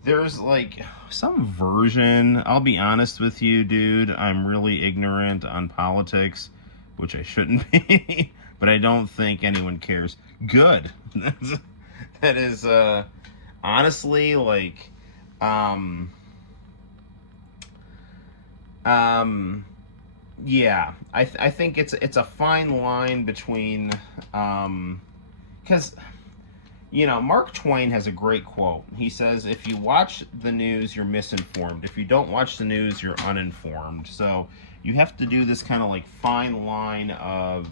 There's like some version, I'll be honest with you, dude, I'm really ignorant on politics, which I shouldn't be, but I don't think anyone cares. Good. That is, honestly, like, yeah, I think it's a fine line between, because, you know, Mark Twain has a great quote. He says, if you watch the news, you're misinformed. If you don't watch the news, you're uninformed. So you have to do this kind of like fine line of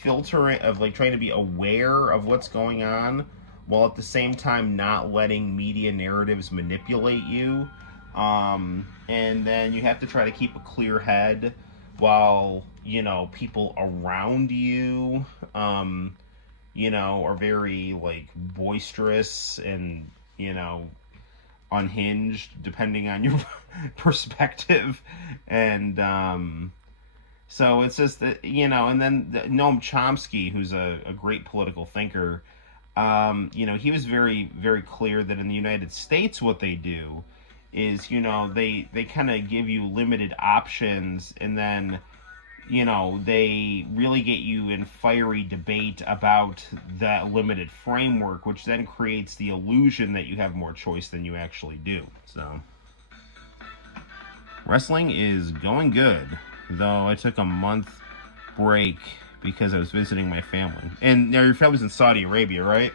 filtering, of like trying to be aware of what's going on, while at the same time not letting media narratives manipulate you. And then you have to try to keep a clear head while, you know, people around you, you know, are very, like, boisterous and, you know, unhinged, depending on your perspective. And, so it's just that, you know, and then Noam Chomsky, who's a great political thinker, you know, he was very, very clear that in the United States, what they do is, you know, they kind of give you limited options, and then, you know, they really get you in fiery debate about that limited framework, which then creates the illusion that you have more choice than you actually do. So, wrestling is going good, though I took a month break because I was visiting my family. And now your family's in Saudi Arabia, right?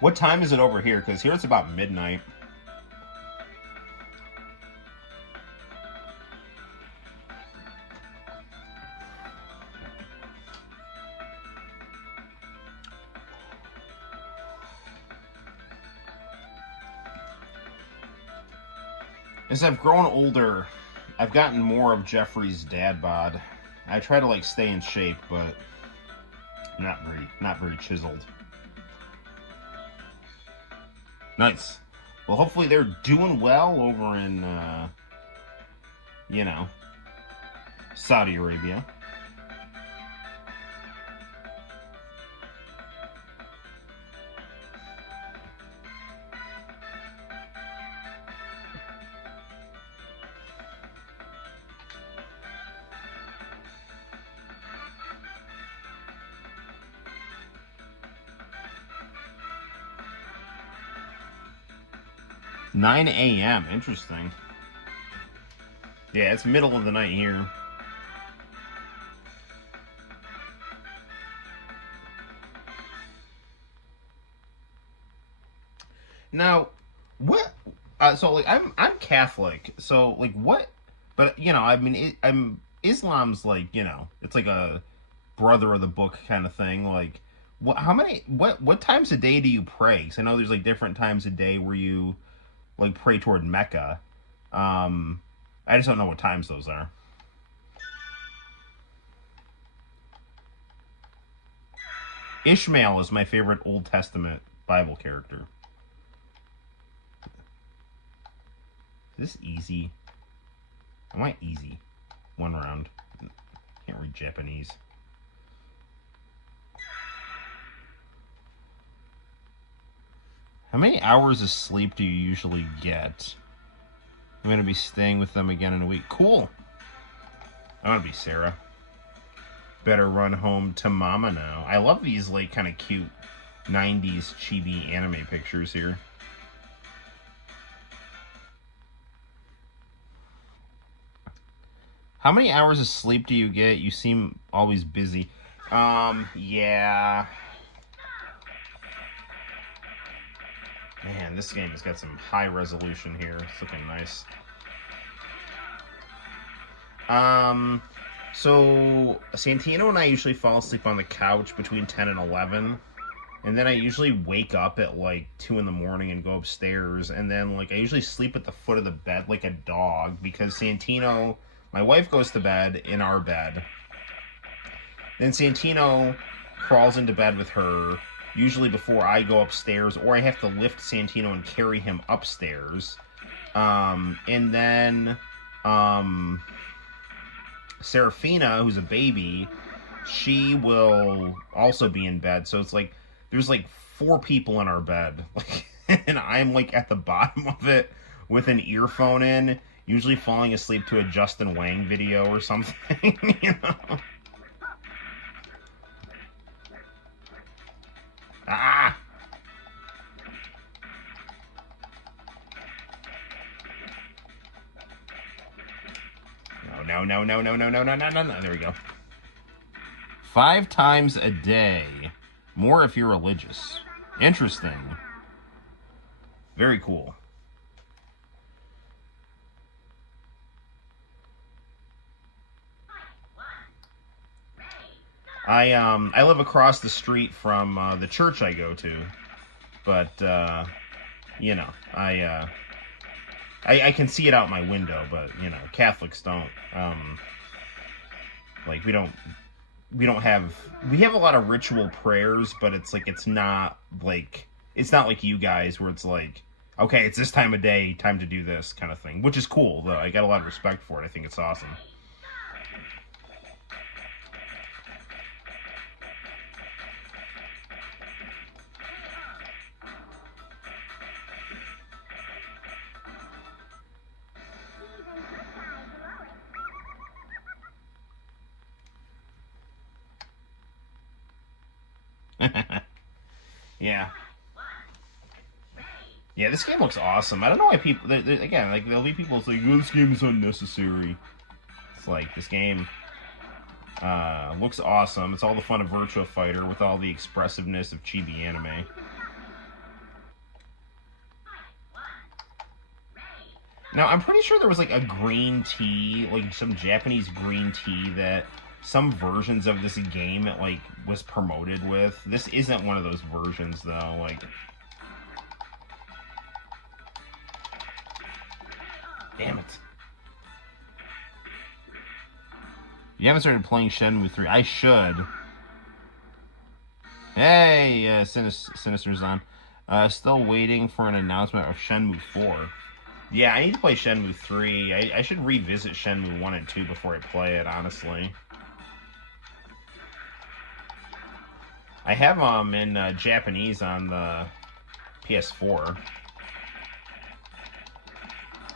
What time is it over here? Because here it's about midnight. As I've grown older, I've gotten more of Jeffrey's dad bod. I try to like stay in shape, but not very chiseled. Nice. Well, hopefully they're doing well over in, you know, Saudi Arabia. Nine a.m. Interesting. Yeah, it's middle of the night here. Now, what? So like, I'm Catholic. So like, what? But you know, I mean, I'm Islam's like, you know, it's like a brother of the book kind of thing. Like, what? How many? What times a day do you pray? Because I know there's like different times a day where you like pray toward Mecca. I just don't know what times those are. Ishmael is my favorite Old Testament Bible character. Is this easy? I want easy. One round. Can't read Japanese. How many hours of sleep do you usually get? I'm going to be staying with them again in a week. Cool. I'm going to be Sarah. Better run home to mama now. I love these like kind of cute 90s chibi anime pictures here. How many hours of sleep do you get? You seem always busy. Yeah. Man, this game has got some high resolution here. It's looking nice. So Santino and I usually fall asleep on the couch between 10 and 11. And then I usually wake up at like 2 in the morning and go upstairs. And then like I usually sleep at the foot of the bed like a dog because Santino, my wife goes to bed in our bed. Then Santino crawls into bed with her, usually before I go upstairs, or I have to lift Santino and carry him upstairs. And then Serafina, who's a baby, she will also be in bed. So it's like there's like 4 people in our bed, and I'm like at the bottom of it with an earphone in, usually falling asleep to a Justin Wang video or something, you know. Ah! No. There we go. 5 times a day. More if you're religious. Interesting. Very cool. I live across the street from the church I go to, but you know, I can see it out my window, but you know, Catholics don't. Like we have a lot of ritual prayers, but it's not like you guys where it's like, okay, it's this time of day, time to do this kind of thing, which is cool though. I got a lot of respect for it. I think it's awesome. Yeah. Yeah, this game looks awesome. I don't know why people... again, like, there'll be people saying, oh, this game is unnecessary. It's like, this game looks awesome. It's all the fun of Virtua Fighter with all the expressiveness of chibi anime. Now, I'm pretty sure there was like a green tea, like some Japanese green tea that some versions of this game like was promoted with. This isn't one of those versions though. Like, damn it! You haven't started playing Shenmue 3. I should. Hey, Sinister's on. Still waiting for an announcement of Shenmue 4. Yeah, I need to play Shenmue 3. I should revisit Shenmue 1 and 2 before I play it, honestly. I have them in Japanese on the PS4.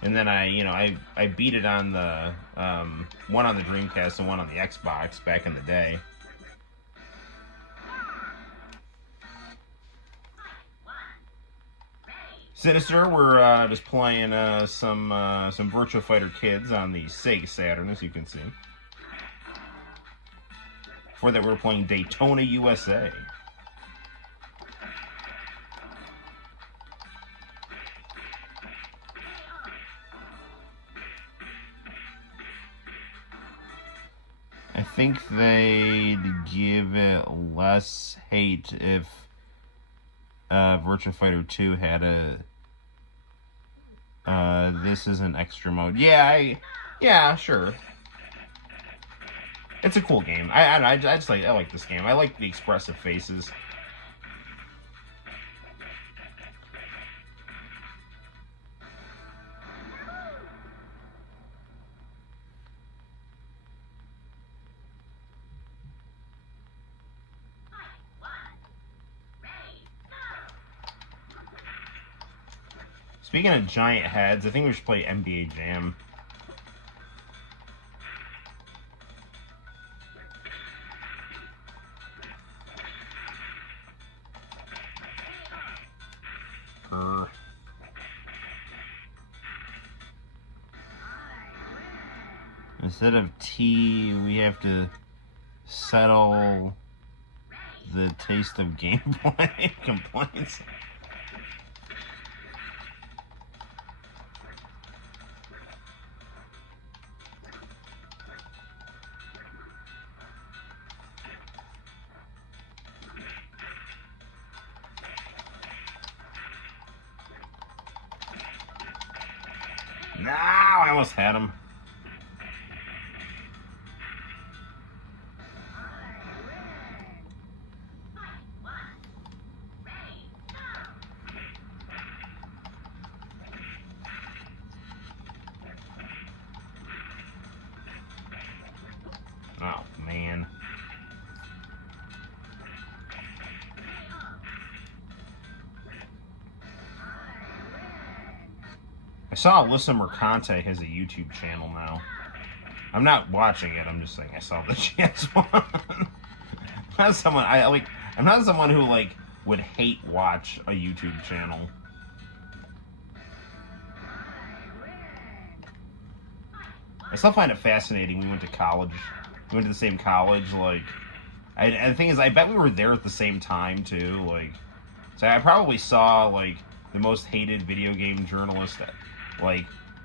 And then I beat it on the one on the Dreamcast and one on the Xbox back in the day. Sinister, we're just playing some Virtua Fighter Kids on the Sega Saturn, as you can see. Before that, we were playing Daytona, USA. I think they'd give it less hate if Virtua Fighter 2 had a this is an extra mode. Yeah, sure. It's a cool game. I like this game. I like the expressive faces. Speaking of giant heads, I think we should play NBA Jam. Instead of T, we have to settle the taste of gameplay complaints. No, I almost had him. Oh, man. I saw Alyssa Mercante has a YouTube channel now. I'm not watching it. I'm just saying I saw that she has one. I'm not someone I'm not someone who would hate watch a YouTube channel. I still find it fascinating. We went to college. We went to the same college. And the thing is, I bet we were there at the same time too. So I probably saw the most hated video game journalist.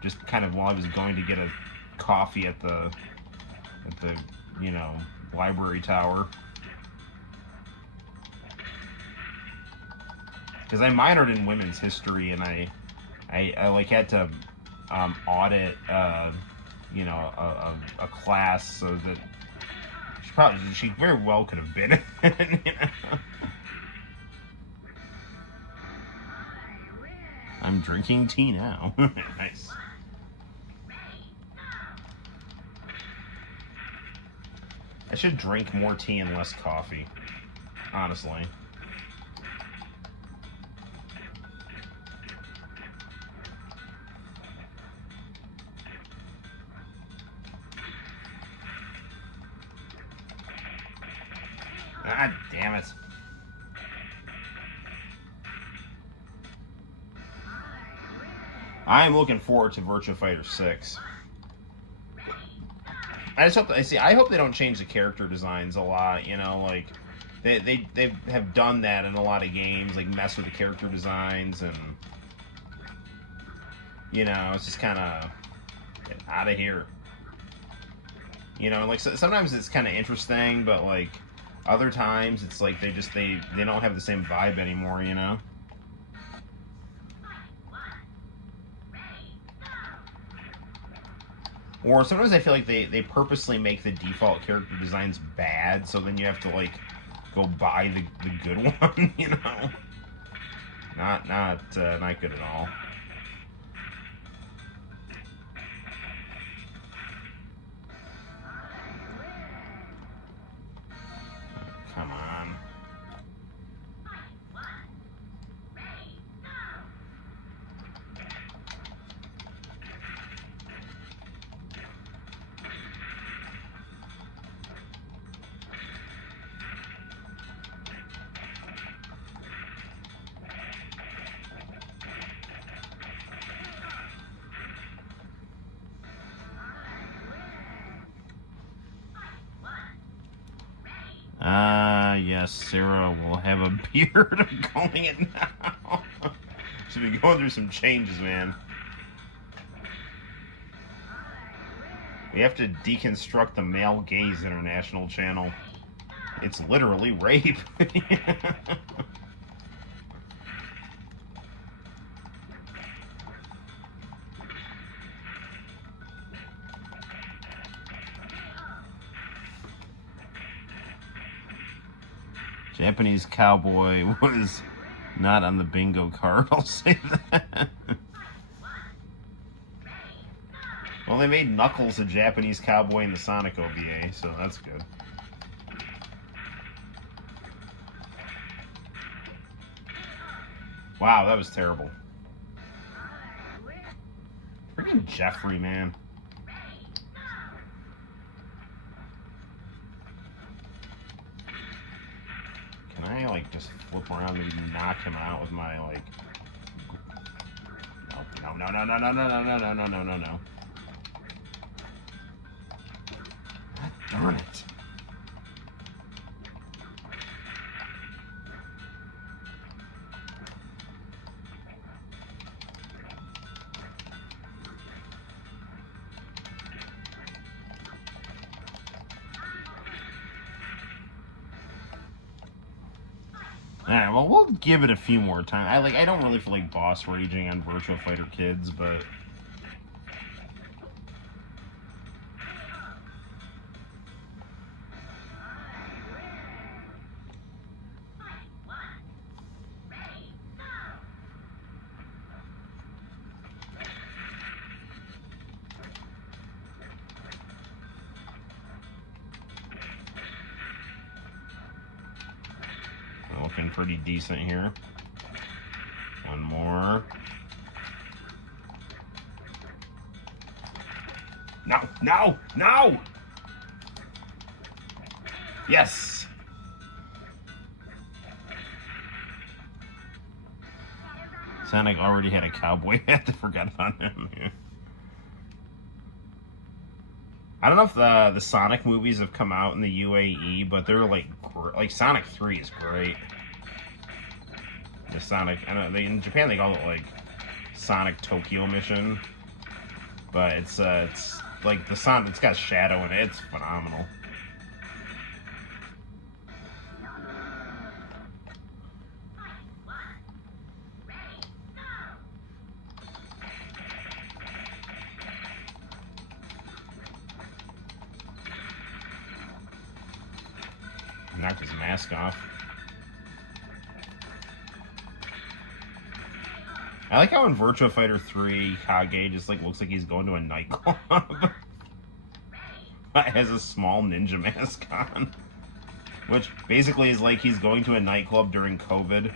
Just kind of while I was going to get a coffee at the library tower. Because I minored in women's history, and I had to audit a class, so that she very well could have been in it. I'm drinking tea now. Nice. I should drink more tea and less coffee, honestly. God damn it. I am looking forward to Virtua Fighter 6. I hope they don't change the character designs a lot, they have done that in a lot of games, mess with the character designs, and You know, it's just kind of get out of here. You know, like sometimes it's kind of interesting, but like other times it's like they don't have the same vibe anymore. You know. Or sometimes I feel like they purposely make the default character designs bad, so then you have to like go buy the good one, you know? Not good at all. Come on. Yes, Sarah will have a beard. I'm calling it now. She's been going through some changes, man. We have to deconstruct the Male Gaze International channel. It's literally rape. Japanese cowboy was not on the bingo card, I'll say that. Well, they made Knuckles a Japanese cowboy in the Sonic OVA, so that's good. Wow, that was terrible. Freaking Jeffrey, man. Can I, like, just flip around and knock him out with my, like... No, no, no, no, no, no, no, no, no, no, no, no, no. God darn it. Alright, well, we'll give it a few more times. I don't really feel like boss raging on Virtua Fighter Kids, but... looking pretty decent here. One more. No, no, no! Yes! Sonic already had a cowboy hat. I forgot about him. I don't know if the Sonic movies have come out in the UAE, but they're like Sonic 3 is great. The Sonic, I know in Japan they call it like Sonic Tokyo Mission, but it's like the Sonic. It's got Shadow in it. It's phenomenal. Knocked his mask off. I like how in Virtua Fighter 3, Kage just like looks like he's going to a nightclub. Has a small ninja mask on. Which basically is like he's going to a nightclub during COVID.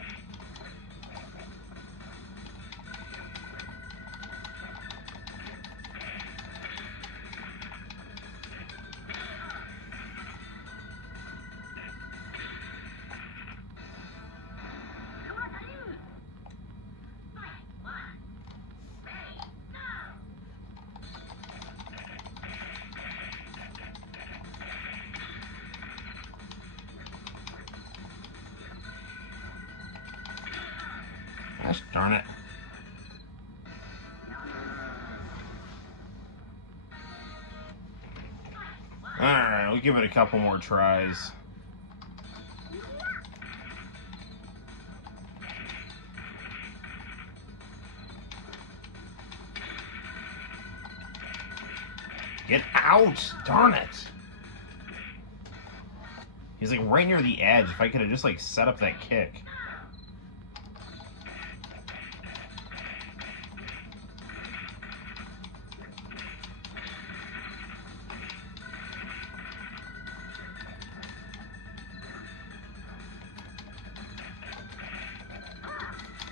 Gosh darn it. give it a couple more tries. Get out! Darn it! He's like right near the edge. If I could have just like set up that kick.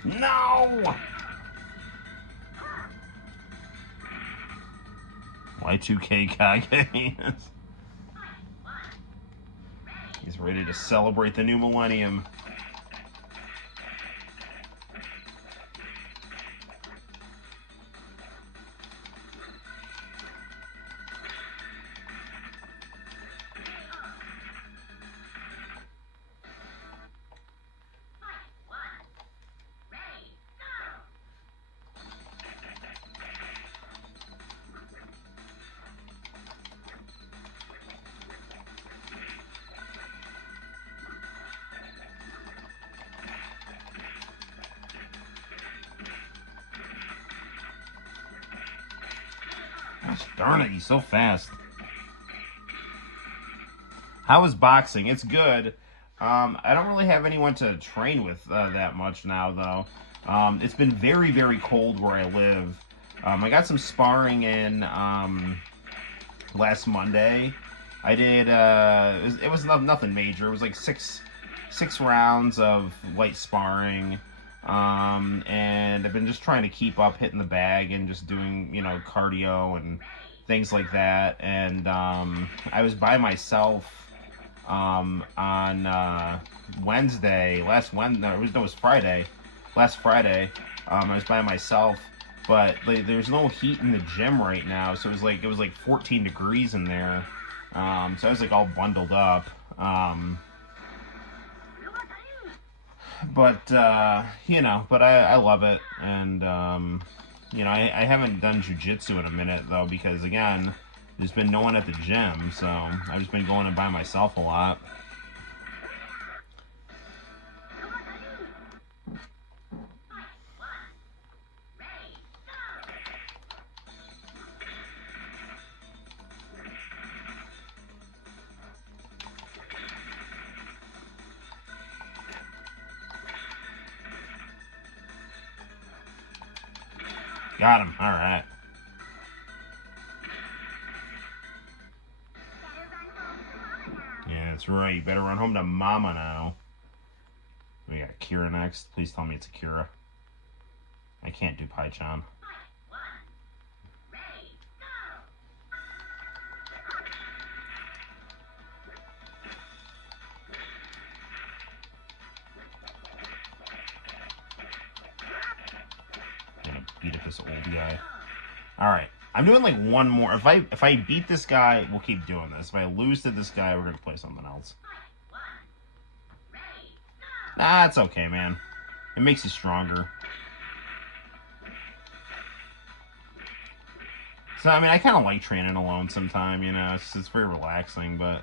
No! Y2K Kage. He's ready to celebrate the new millennium. Gosh darn it, he's so fast. How is boxing? It's good. I don't really have anyone to train with that much now, though. It's been very, very cold where I live. I got some sparring in last Monday. I did, it was nothing major. It was like six rounds of light sparring. And I've been just trying to keep up hitting the bag and just doing, you know, cardio and things like that. And I was by myself on Wednesday, last Friday. Last Friday, I was by myself, but there's no heat in the gym right now, so it was like 14 degrees in there. So I was like all bundled up. But you know, I love it, and you know, I haven't done jiu-jitsu in a minute though, because again, there's been no one at the gym, so I've just been going in by myself a lot. Got him. All right. Yeah, that's right. You better run home to Mama now. We got Kira next. Please tell me it's Akira. I can't do Pai-chan. Beat up this old guy. Alright. I'm doing like one more. If I beat this guy, we'll keep doing this. If I lose to this guy, we're gonna play something else. Nah, it's okay, man. It makes you stronger. So, I mean, I kind of like training alone sometime, you know. It's very relaxing, but...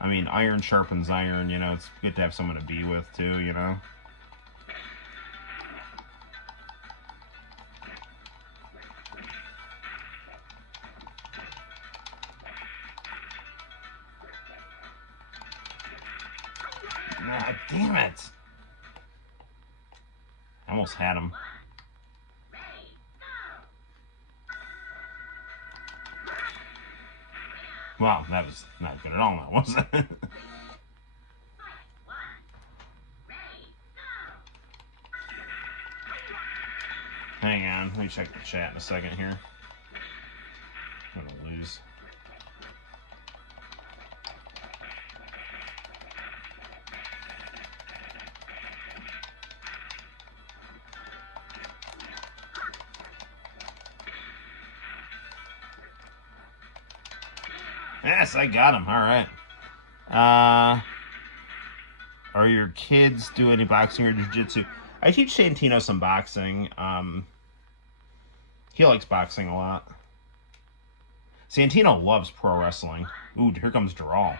I mean, iron sharpens iron, you know. It's good to have someone to be with, too, you know. Ah, damn it! I almost had him. Wow, that was not good at all, now, was it? Hang on, let me check the chat in a second here. I'm gonna lose. Yes, I got him. All right. Are your kids do any boxing or jiu-jitsu? I teach Santino some boxing. He likes boxing a lot. Santino loves pro wrestling. Ooh, here comes Dural.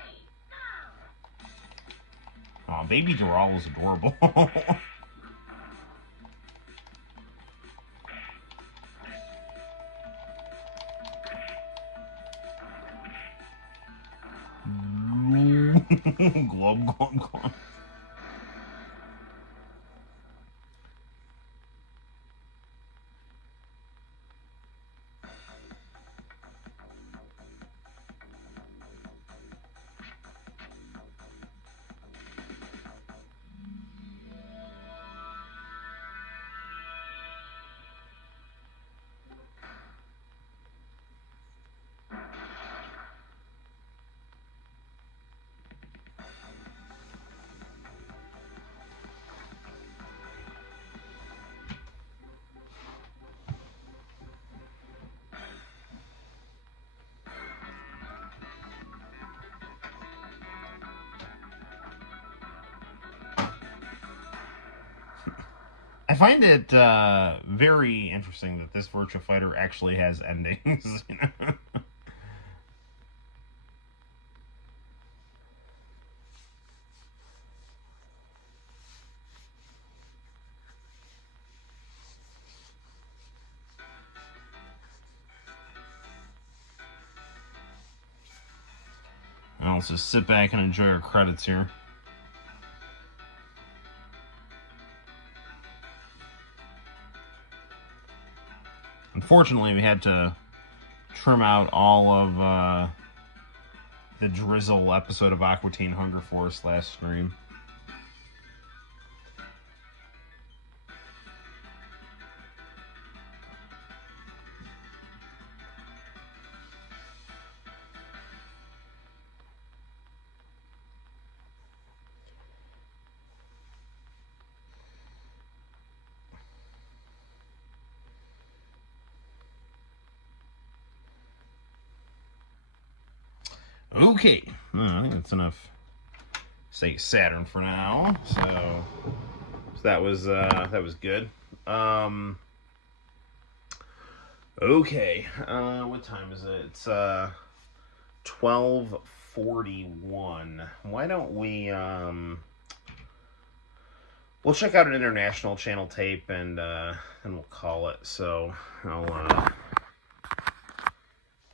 Oh, baby Dural is adorable. Glub, glub, glub. I find it very interesting that this Virtua Fighter actually has endings. You know? Now let's just sit back and enjoy our credits here. Unfortunately, we had to trim out all of the Drizzle episode of Aqua Teen Hunger Force last stream. Okay, I think that's enough. Say Saturn for now. So that was good. Okay, what time is it? It's 12:41. Why don't we we'll check out an international channel tape and we'll call it. So I'll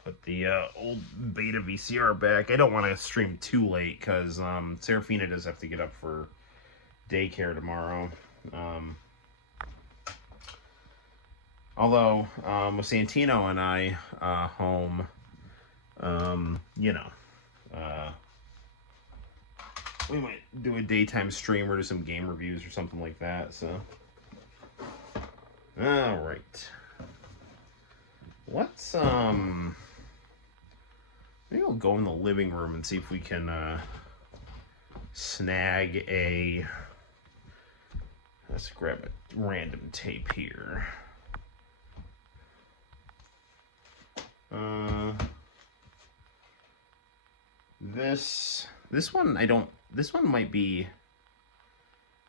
put the old beta VCR back. I don't want to stream too late because Serafina does have to get up for daycare tomorrow. Although with Santino and I home, you know, we might do a daytime stream or do some game reviews or something like that. So, all right. Let's maybe we'll go in the living room and see if we can snag a. Let's grab a random tape here. This one I don't. This one might be.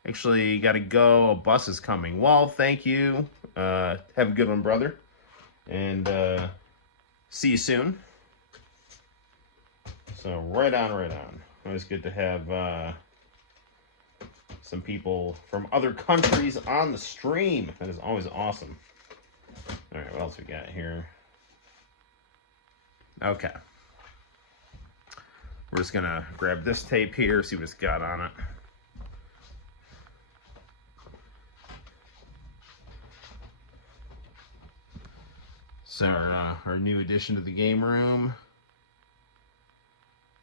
Actually, gotta go. A bus is coming. Well, thank you. Have a good one, brother. And see you soon. So right on, right on. Always good to have some people from other countries on the stream. That is always awesome. All right, what else we got here? Okay. We're just gonna grab this tape here, see what it's got on it. So our new addition to the game room.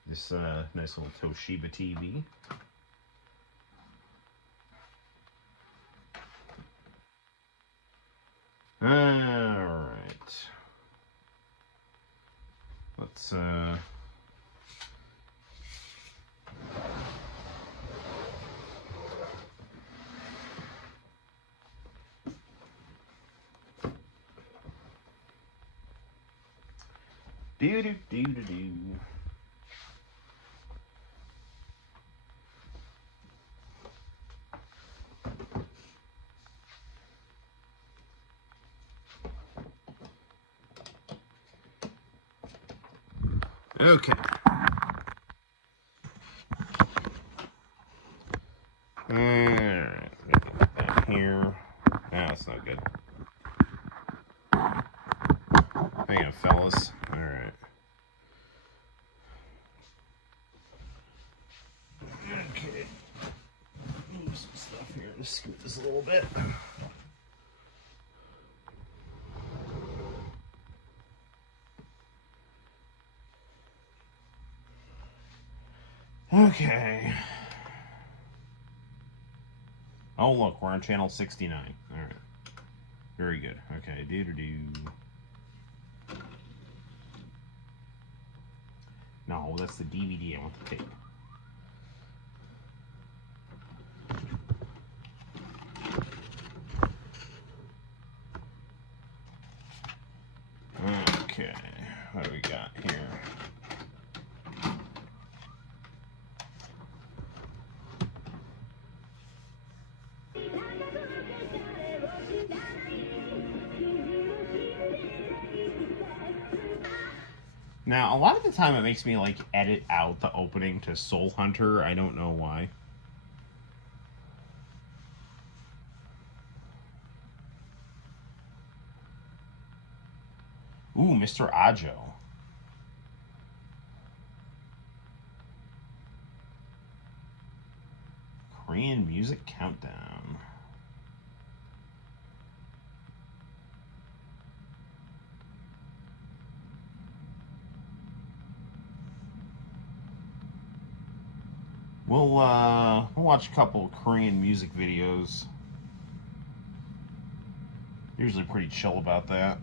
This nice little Toshiba TV. All right. Let's do. Okay. Alright. Put that here. No, that's not good. Hang on, fellas. Alright. Okay. Move some stuff here. Just scoot this a little bit. Okay. Oh, look, we're on channel 69. All right. Very good. Okay. Do. No, that's the DVD. I want the tape. Okay. What do we got here? Now, a lot of the time it makes me like edit out the opening to Soul Hunter. I don't know why. Ooh, Mr. Ajo. Korean Music Countdown. We'll watch a couple of Korean music videos. Usually pretty chill about that.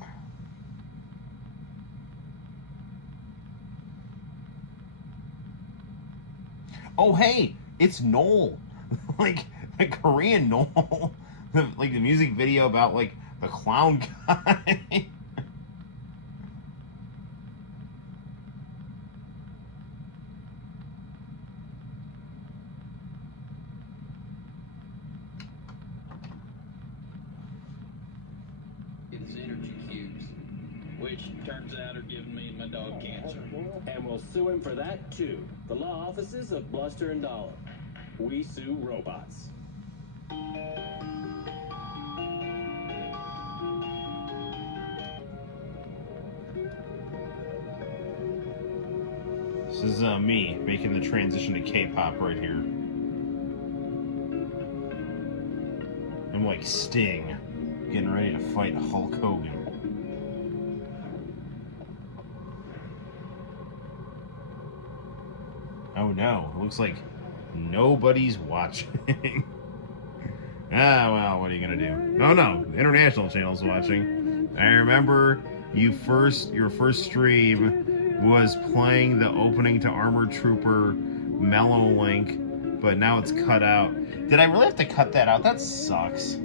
Oh, hey, it's Noel. Like the Korean Noel. Like the music video about like the clown guy. It's energy cubes, which turns out are giving me and my dog cancer. And we'll sue him for that too. The law offices of Bluster and Dollar. We sue robots. This is me making the transition to K-pop right here. I'm like Sting, getting ready to fight Hulk Hogan. Oh no, it looks like nobody's watching. Ah, well, what are you gonna do? Oh no, international channel's watching. I remember your first stream was playing the opening to Armored Trooper Mellow Link, but now it's cut out. Did I really have to cut that out? That sucks.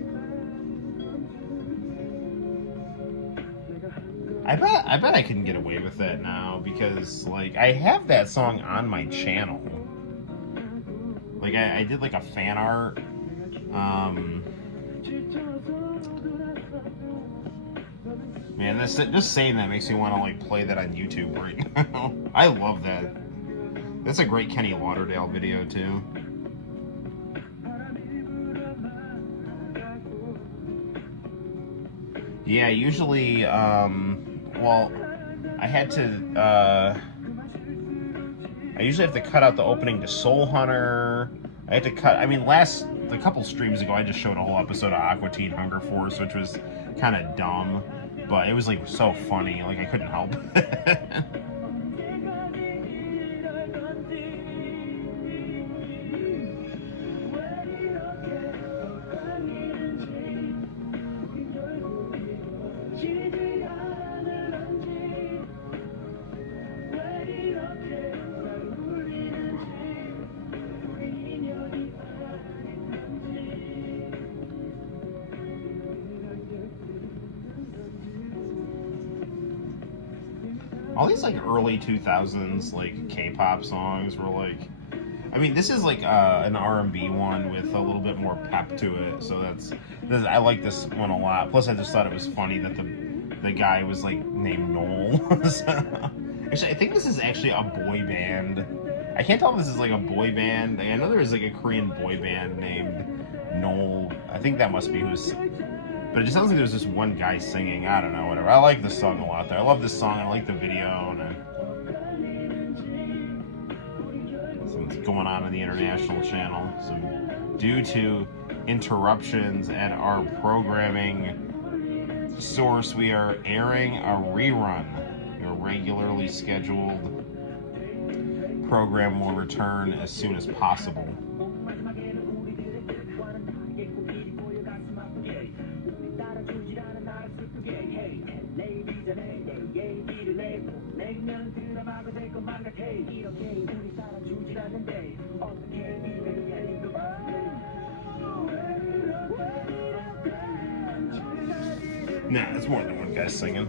I bet I can get away with that now because like I have that song on my channel. Like I did like a fan art. Man, just saying that makes me want to like play that on YouTube right now. I love that. That's a great Kenny Lauderdale video too. Yeah, usually, well, I had to, I usually have to cut out the opening to Soul Hunter. I had to cut, I mean, a couple streams ago, I just showed a whole episode of Aqua Teen Hunger Force, which was kind of dumb, but it was, like, so funny, like, I couldn't help it. All these like early 2000s like K-pop songs were like, I mean this is like an R&B one with a little bit more pep to it, so I like this one a lot. Plus I just thought it was funny that the guy was like named Noel. Actually, I think this is actually a boy band. I can't tell if this is like a boy band. I know there is like a Korean boy band named Noel. I think that must be who's. But it just sounds like there's just one guy singing. I don't know, whatever. I like this song a lot, though. I love this song. I like the video. And something's going on the international channel. So, due to interruptions at our programming source, we are airing a rerun. Your regularly scheduled program will return as soon as possible. Nah, it's more than one guy singing.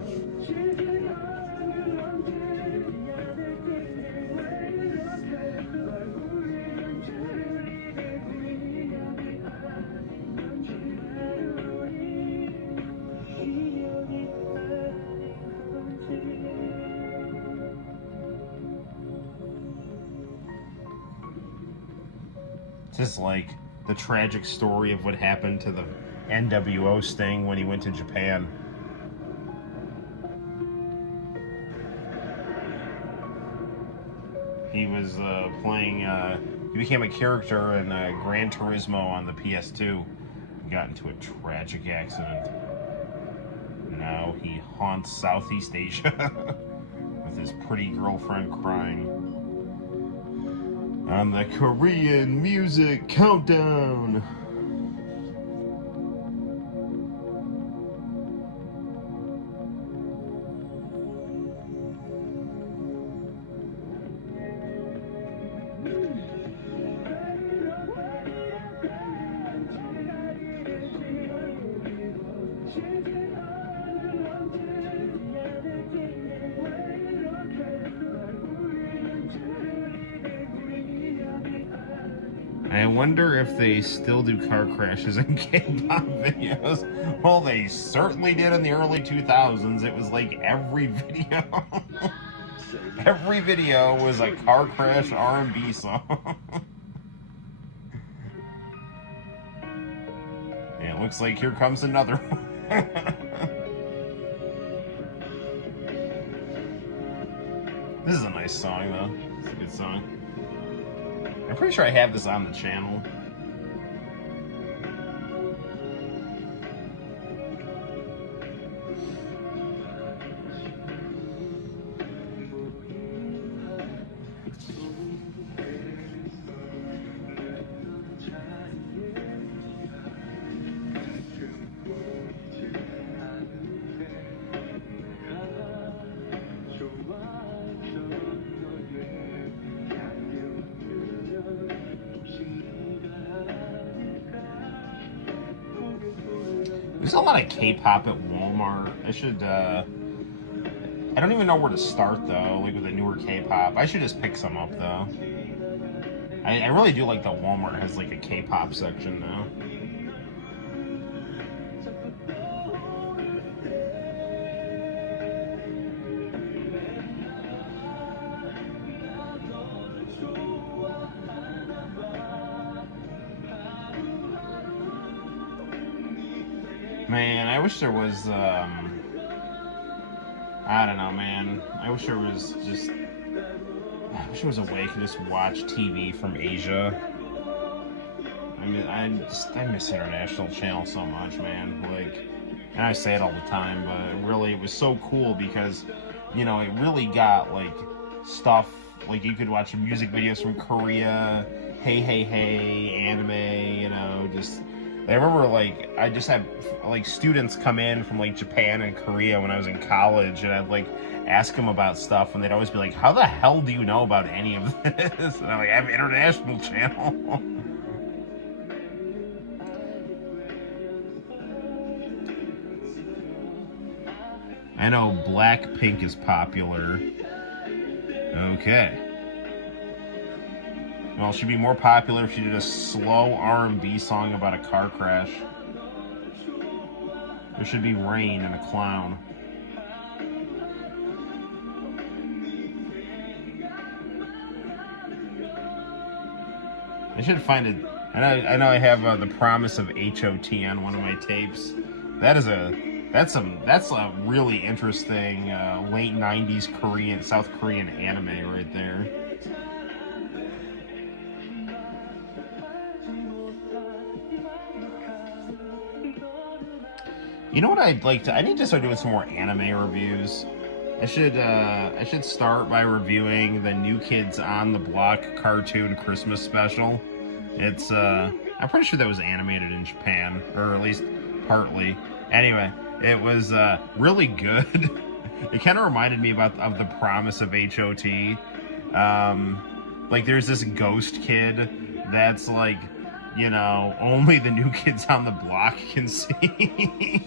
This is like the tragic story of what happened to the NWO Sting when he went to Japan. He was playing, he became a character in Gran Turismo on the PS2. He got into a tragic accident. Now he haunts Southeast Asia with his pretty girlfriend crying. On the Korean Music Countdown. I wonder if they still do car crashes in K-pop videos. Well, they certainly did in the early 2000s. It was like every video. Every video was a car crash R&B song. And it looks like here comes another one. This is a nice song, though. It's a good song. I'm pretty sure I have this on the channel. There's a lot of K-pop at Walmart. I don't even know where to start, though, like with the newer K-pop. I should just pick some up, though. I really do like that Walmart has, like, a K-pop section now. Man, I wish there was, I don't know, man. I wish there was a way to just watch TV from Asia. I mean, I miss international channels so much, man. Like, and I say it all the time, but really, it was so cool because, you know, it really got, like, stuff, like, you could watch music videos from Korea, hey, anime, you know, just... I remember, like, I just had, like, students come in from, like, Japan and Korea when I was in college, and I'd, like, ask them about stuff, and they'd always be like, how the hell do you know about any of this? And I'm like, I have an international channel. I know Blackpink is popular. Okay. Well, she'd be more popular if she did a slow R&B song about a car crash. There should be rain and a clown. I should find it. I know I have The Promise of HOT on one of my tapes. That's a really interesting late '90s South Korean anime right there. You know what I'd like to? I need to start doing some more anime reviews. I should start by reviewing the New Kids on the Block cartoon Christmas special. It's I'm pretty sure that was animated in Japan, or at least partly. Anyway, it was really good. It kind of reminded me of The Promise of HOT. Like there's this ghost kid that's like, you know, only the New Kids on the Block can see.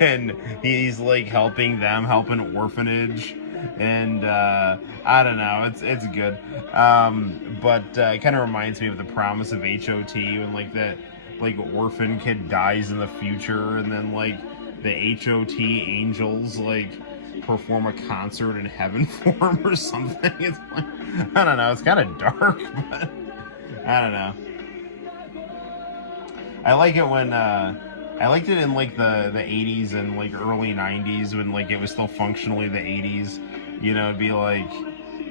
And he's like helping an orphanage. And I don't know, it's good. But it kind of reminds me of The Promise of HOT, when like that like orphan kid dies in the future, and then like the HOT angels like perform a concert in heaven for him or something. It's like, I don't know, it's kind of dark, but I don't know. I like it when I liked it in like the 80s and like early 90s, when like it was still functionally the 80s. You know, it'd be like,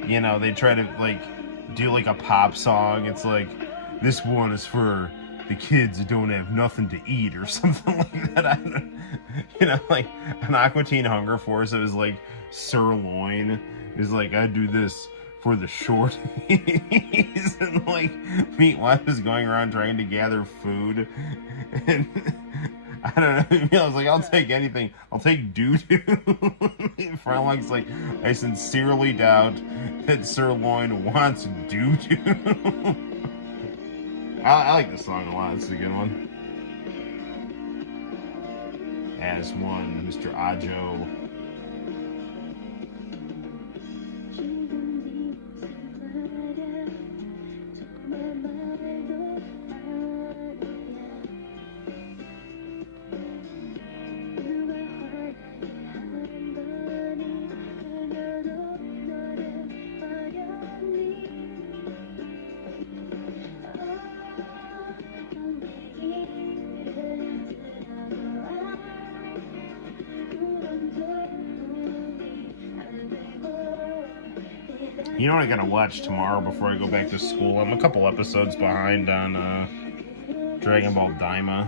you know, they try to like do like a pop song. It's like, this one is for the kids who don't have nothing to eat or something like that. I don't, you know, like an Aqua Teen Hunger Force, it was like sirloin. It was like, I do this for the shorties. And like Meatwad was going around trying to gather food, and I don't know, I was like, I'll take anything. I'll take doo-doo. Furlong's like, I sincerely doubt that Sirloin wants doo-doo. I like this song a lot. It's a good one. As one, Mr. Ajo. You know what I gotta watch tomorrow before I go back to school? I'm a couple episodes behind on Dragon Ball Daima.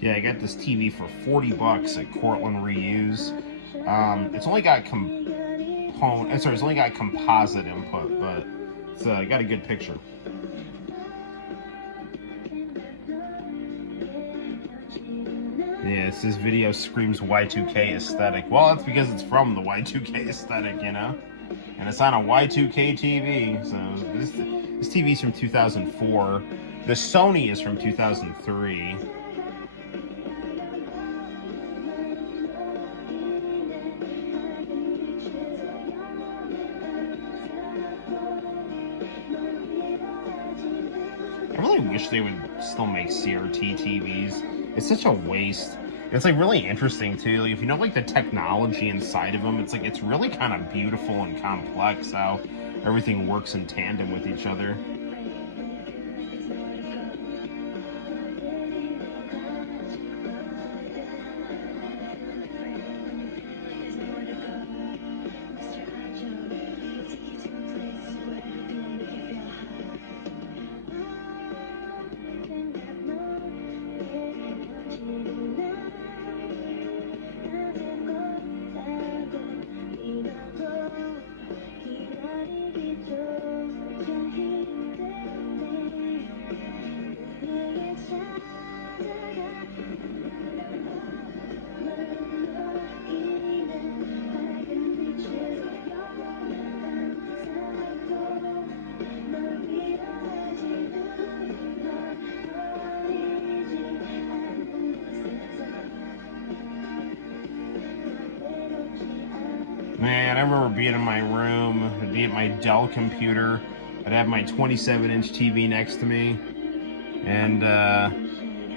Yeah, I got this TV for $40 at Cortland Reuse. It's only got it's only got composite input, but it's got a good picture. Yeah, it says video screams Y2K aesthetic. Well, that's because it's from the Y2K aesthetic, you know? And it's on a Y2K TV. So this TV's from 2004. The Sony is from 2003. I really wish they would still make CRT TVs. It's such a waste. It's like really interesting too. Like, if you know like the technology inside of them, it's like it's really kind of beautiful and complex how everything works in tandem with each other. remember being in my room, I'd be at my Dell computer, I'd have my 27-inch TV next to me, and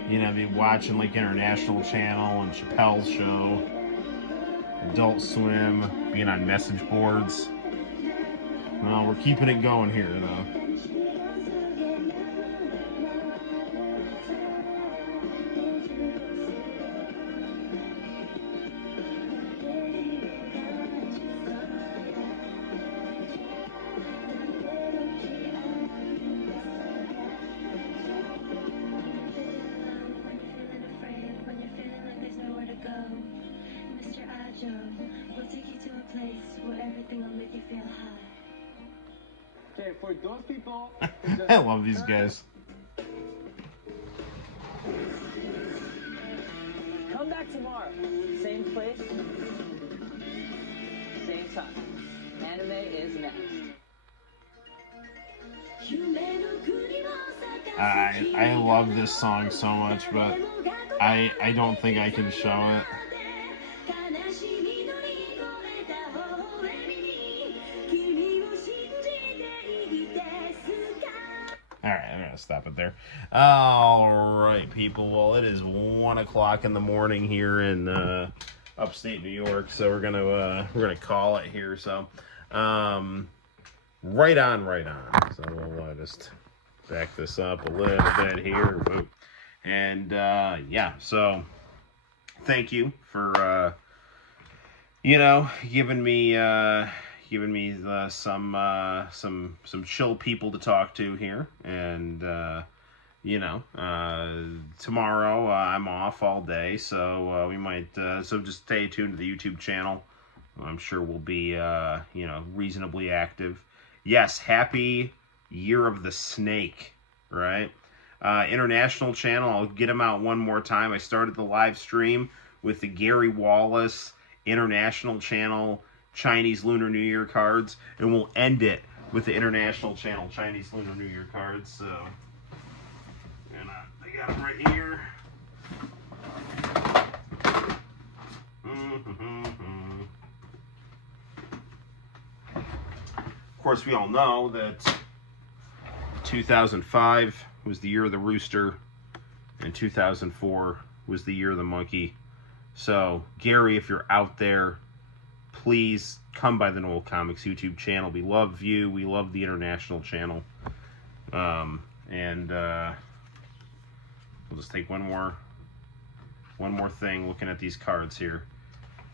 you know, be watching like International Channel and Chappelle's Show, Adult Swim, being on message boards. Well, we're keeping it going here, though. We'll take you to a place where everything will make you feel high. Okay, for those people... I love these guys. Come back tomorrow. Same place, same time. Anime is next. I love this song so much, but I don't think I can show it. Alright, I'm gonna stop it there. Alright, people. Well, it is 1 o'clock in the morning here in upstate New York, so we're gonna call it here. So right on. So we'll just back this up a little bit here. Whoop. And yeah, so thank you for you know, giving me some chill people to talk to here. And you know, tomorrow I'm off all day, so we might so just stay tuned to the YouTube channel. I'm sure we'll be you know, reasonably active. Yes, happy Year of the Snake, right? International channel, I'll get them out one more time. I started the live stream with the Gary Wallace International channel Chinese Lunar New Year cards, and we'll end it with the International channel Chinese Lunar New Year cards. So, and I got them right here. Of course, we all know that 2005 was the year of the rooster, and 2004 was the year of the monkey. So, Gary, if you're out there, please come by the Noel ComiX YouTube channel. We love you. We love the International channel. And we'll just take one more thing looking at these cards here.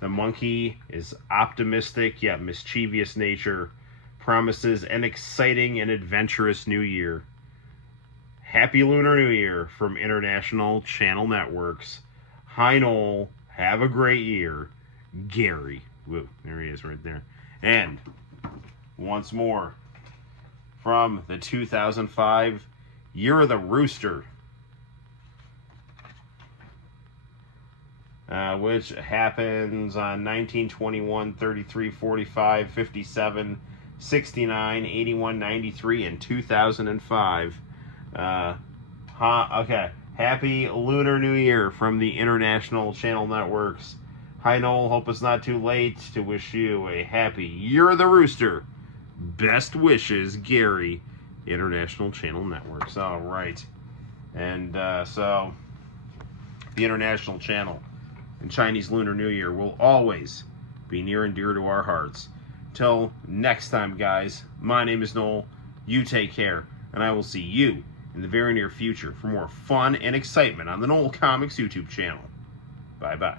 The monkey is optimistic yet mischievous nature, promises an exciting and adventurous new year. Happy Lunar New Year from International Channel Networks. Hi, Noel. Have a great year. Gary. Whoa, there he is right there. And once more, from the 2005 Year of the Rooster, which happens on 19, 21, 33, 45, 57, 69, 81, 93, and 2005. Okay. Happy Lunar New Year from the International Channel Networks. Hi, Noel. Hope it's not too late to wish you a happy Year of the Rooster. Best wishes, Gary. International Channel Networks. All right. And so, the International Channel and Chinese Lunar New Year will always be near and dear to our hearts. Till next time, guys, my name is Noel. You take care, and I will see you in the very near future for more fun and excitement on the Noel ComiX YouTube channel. Bye-bye.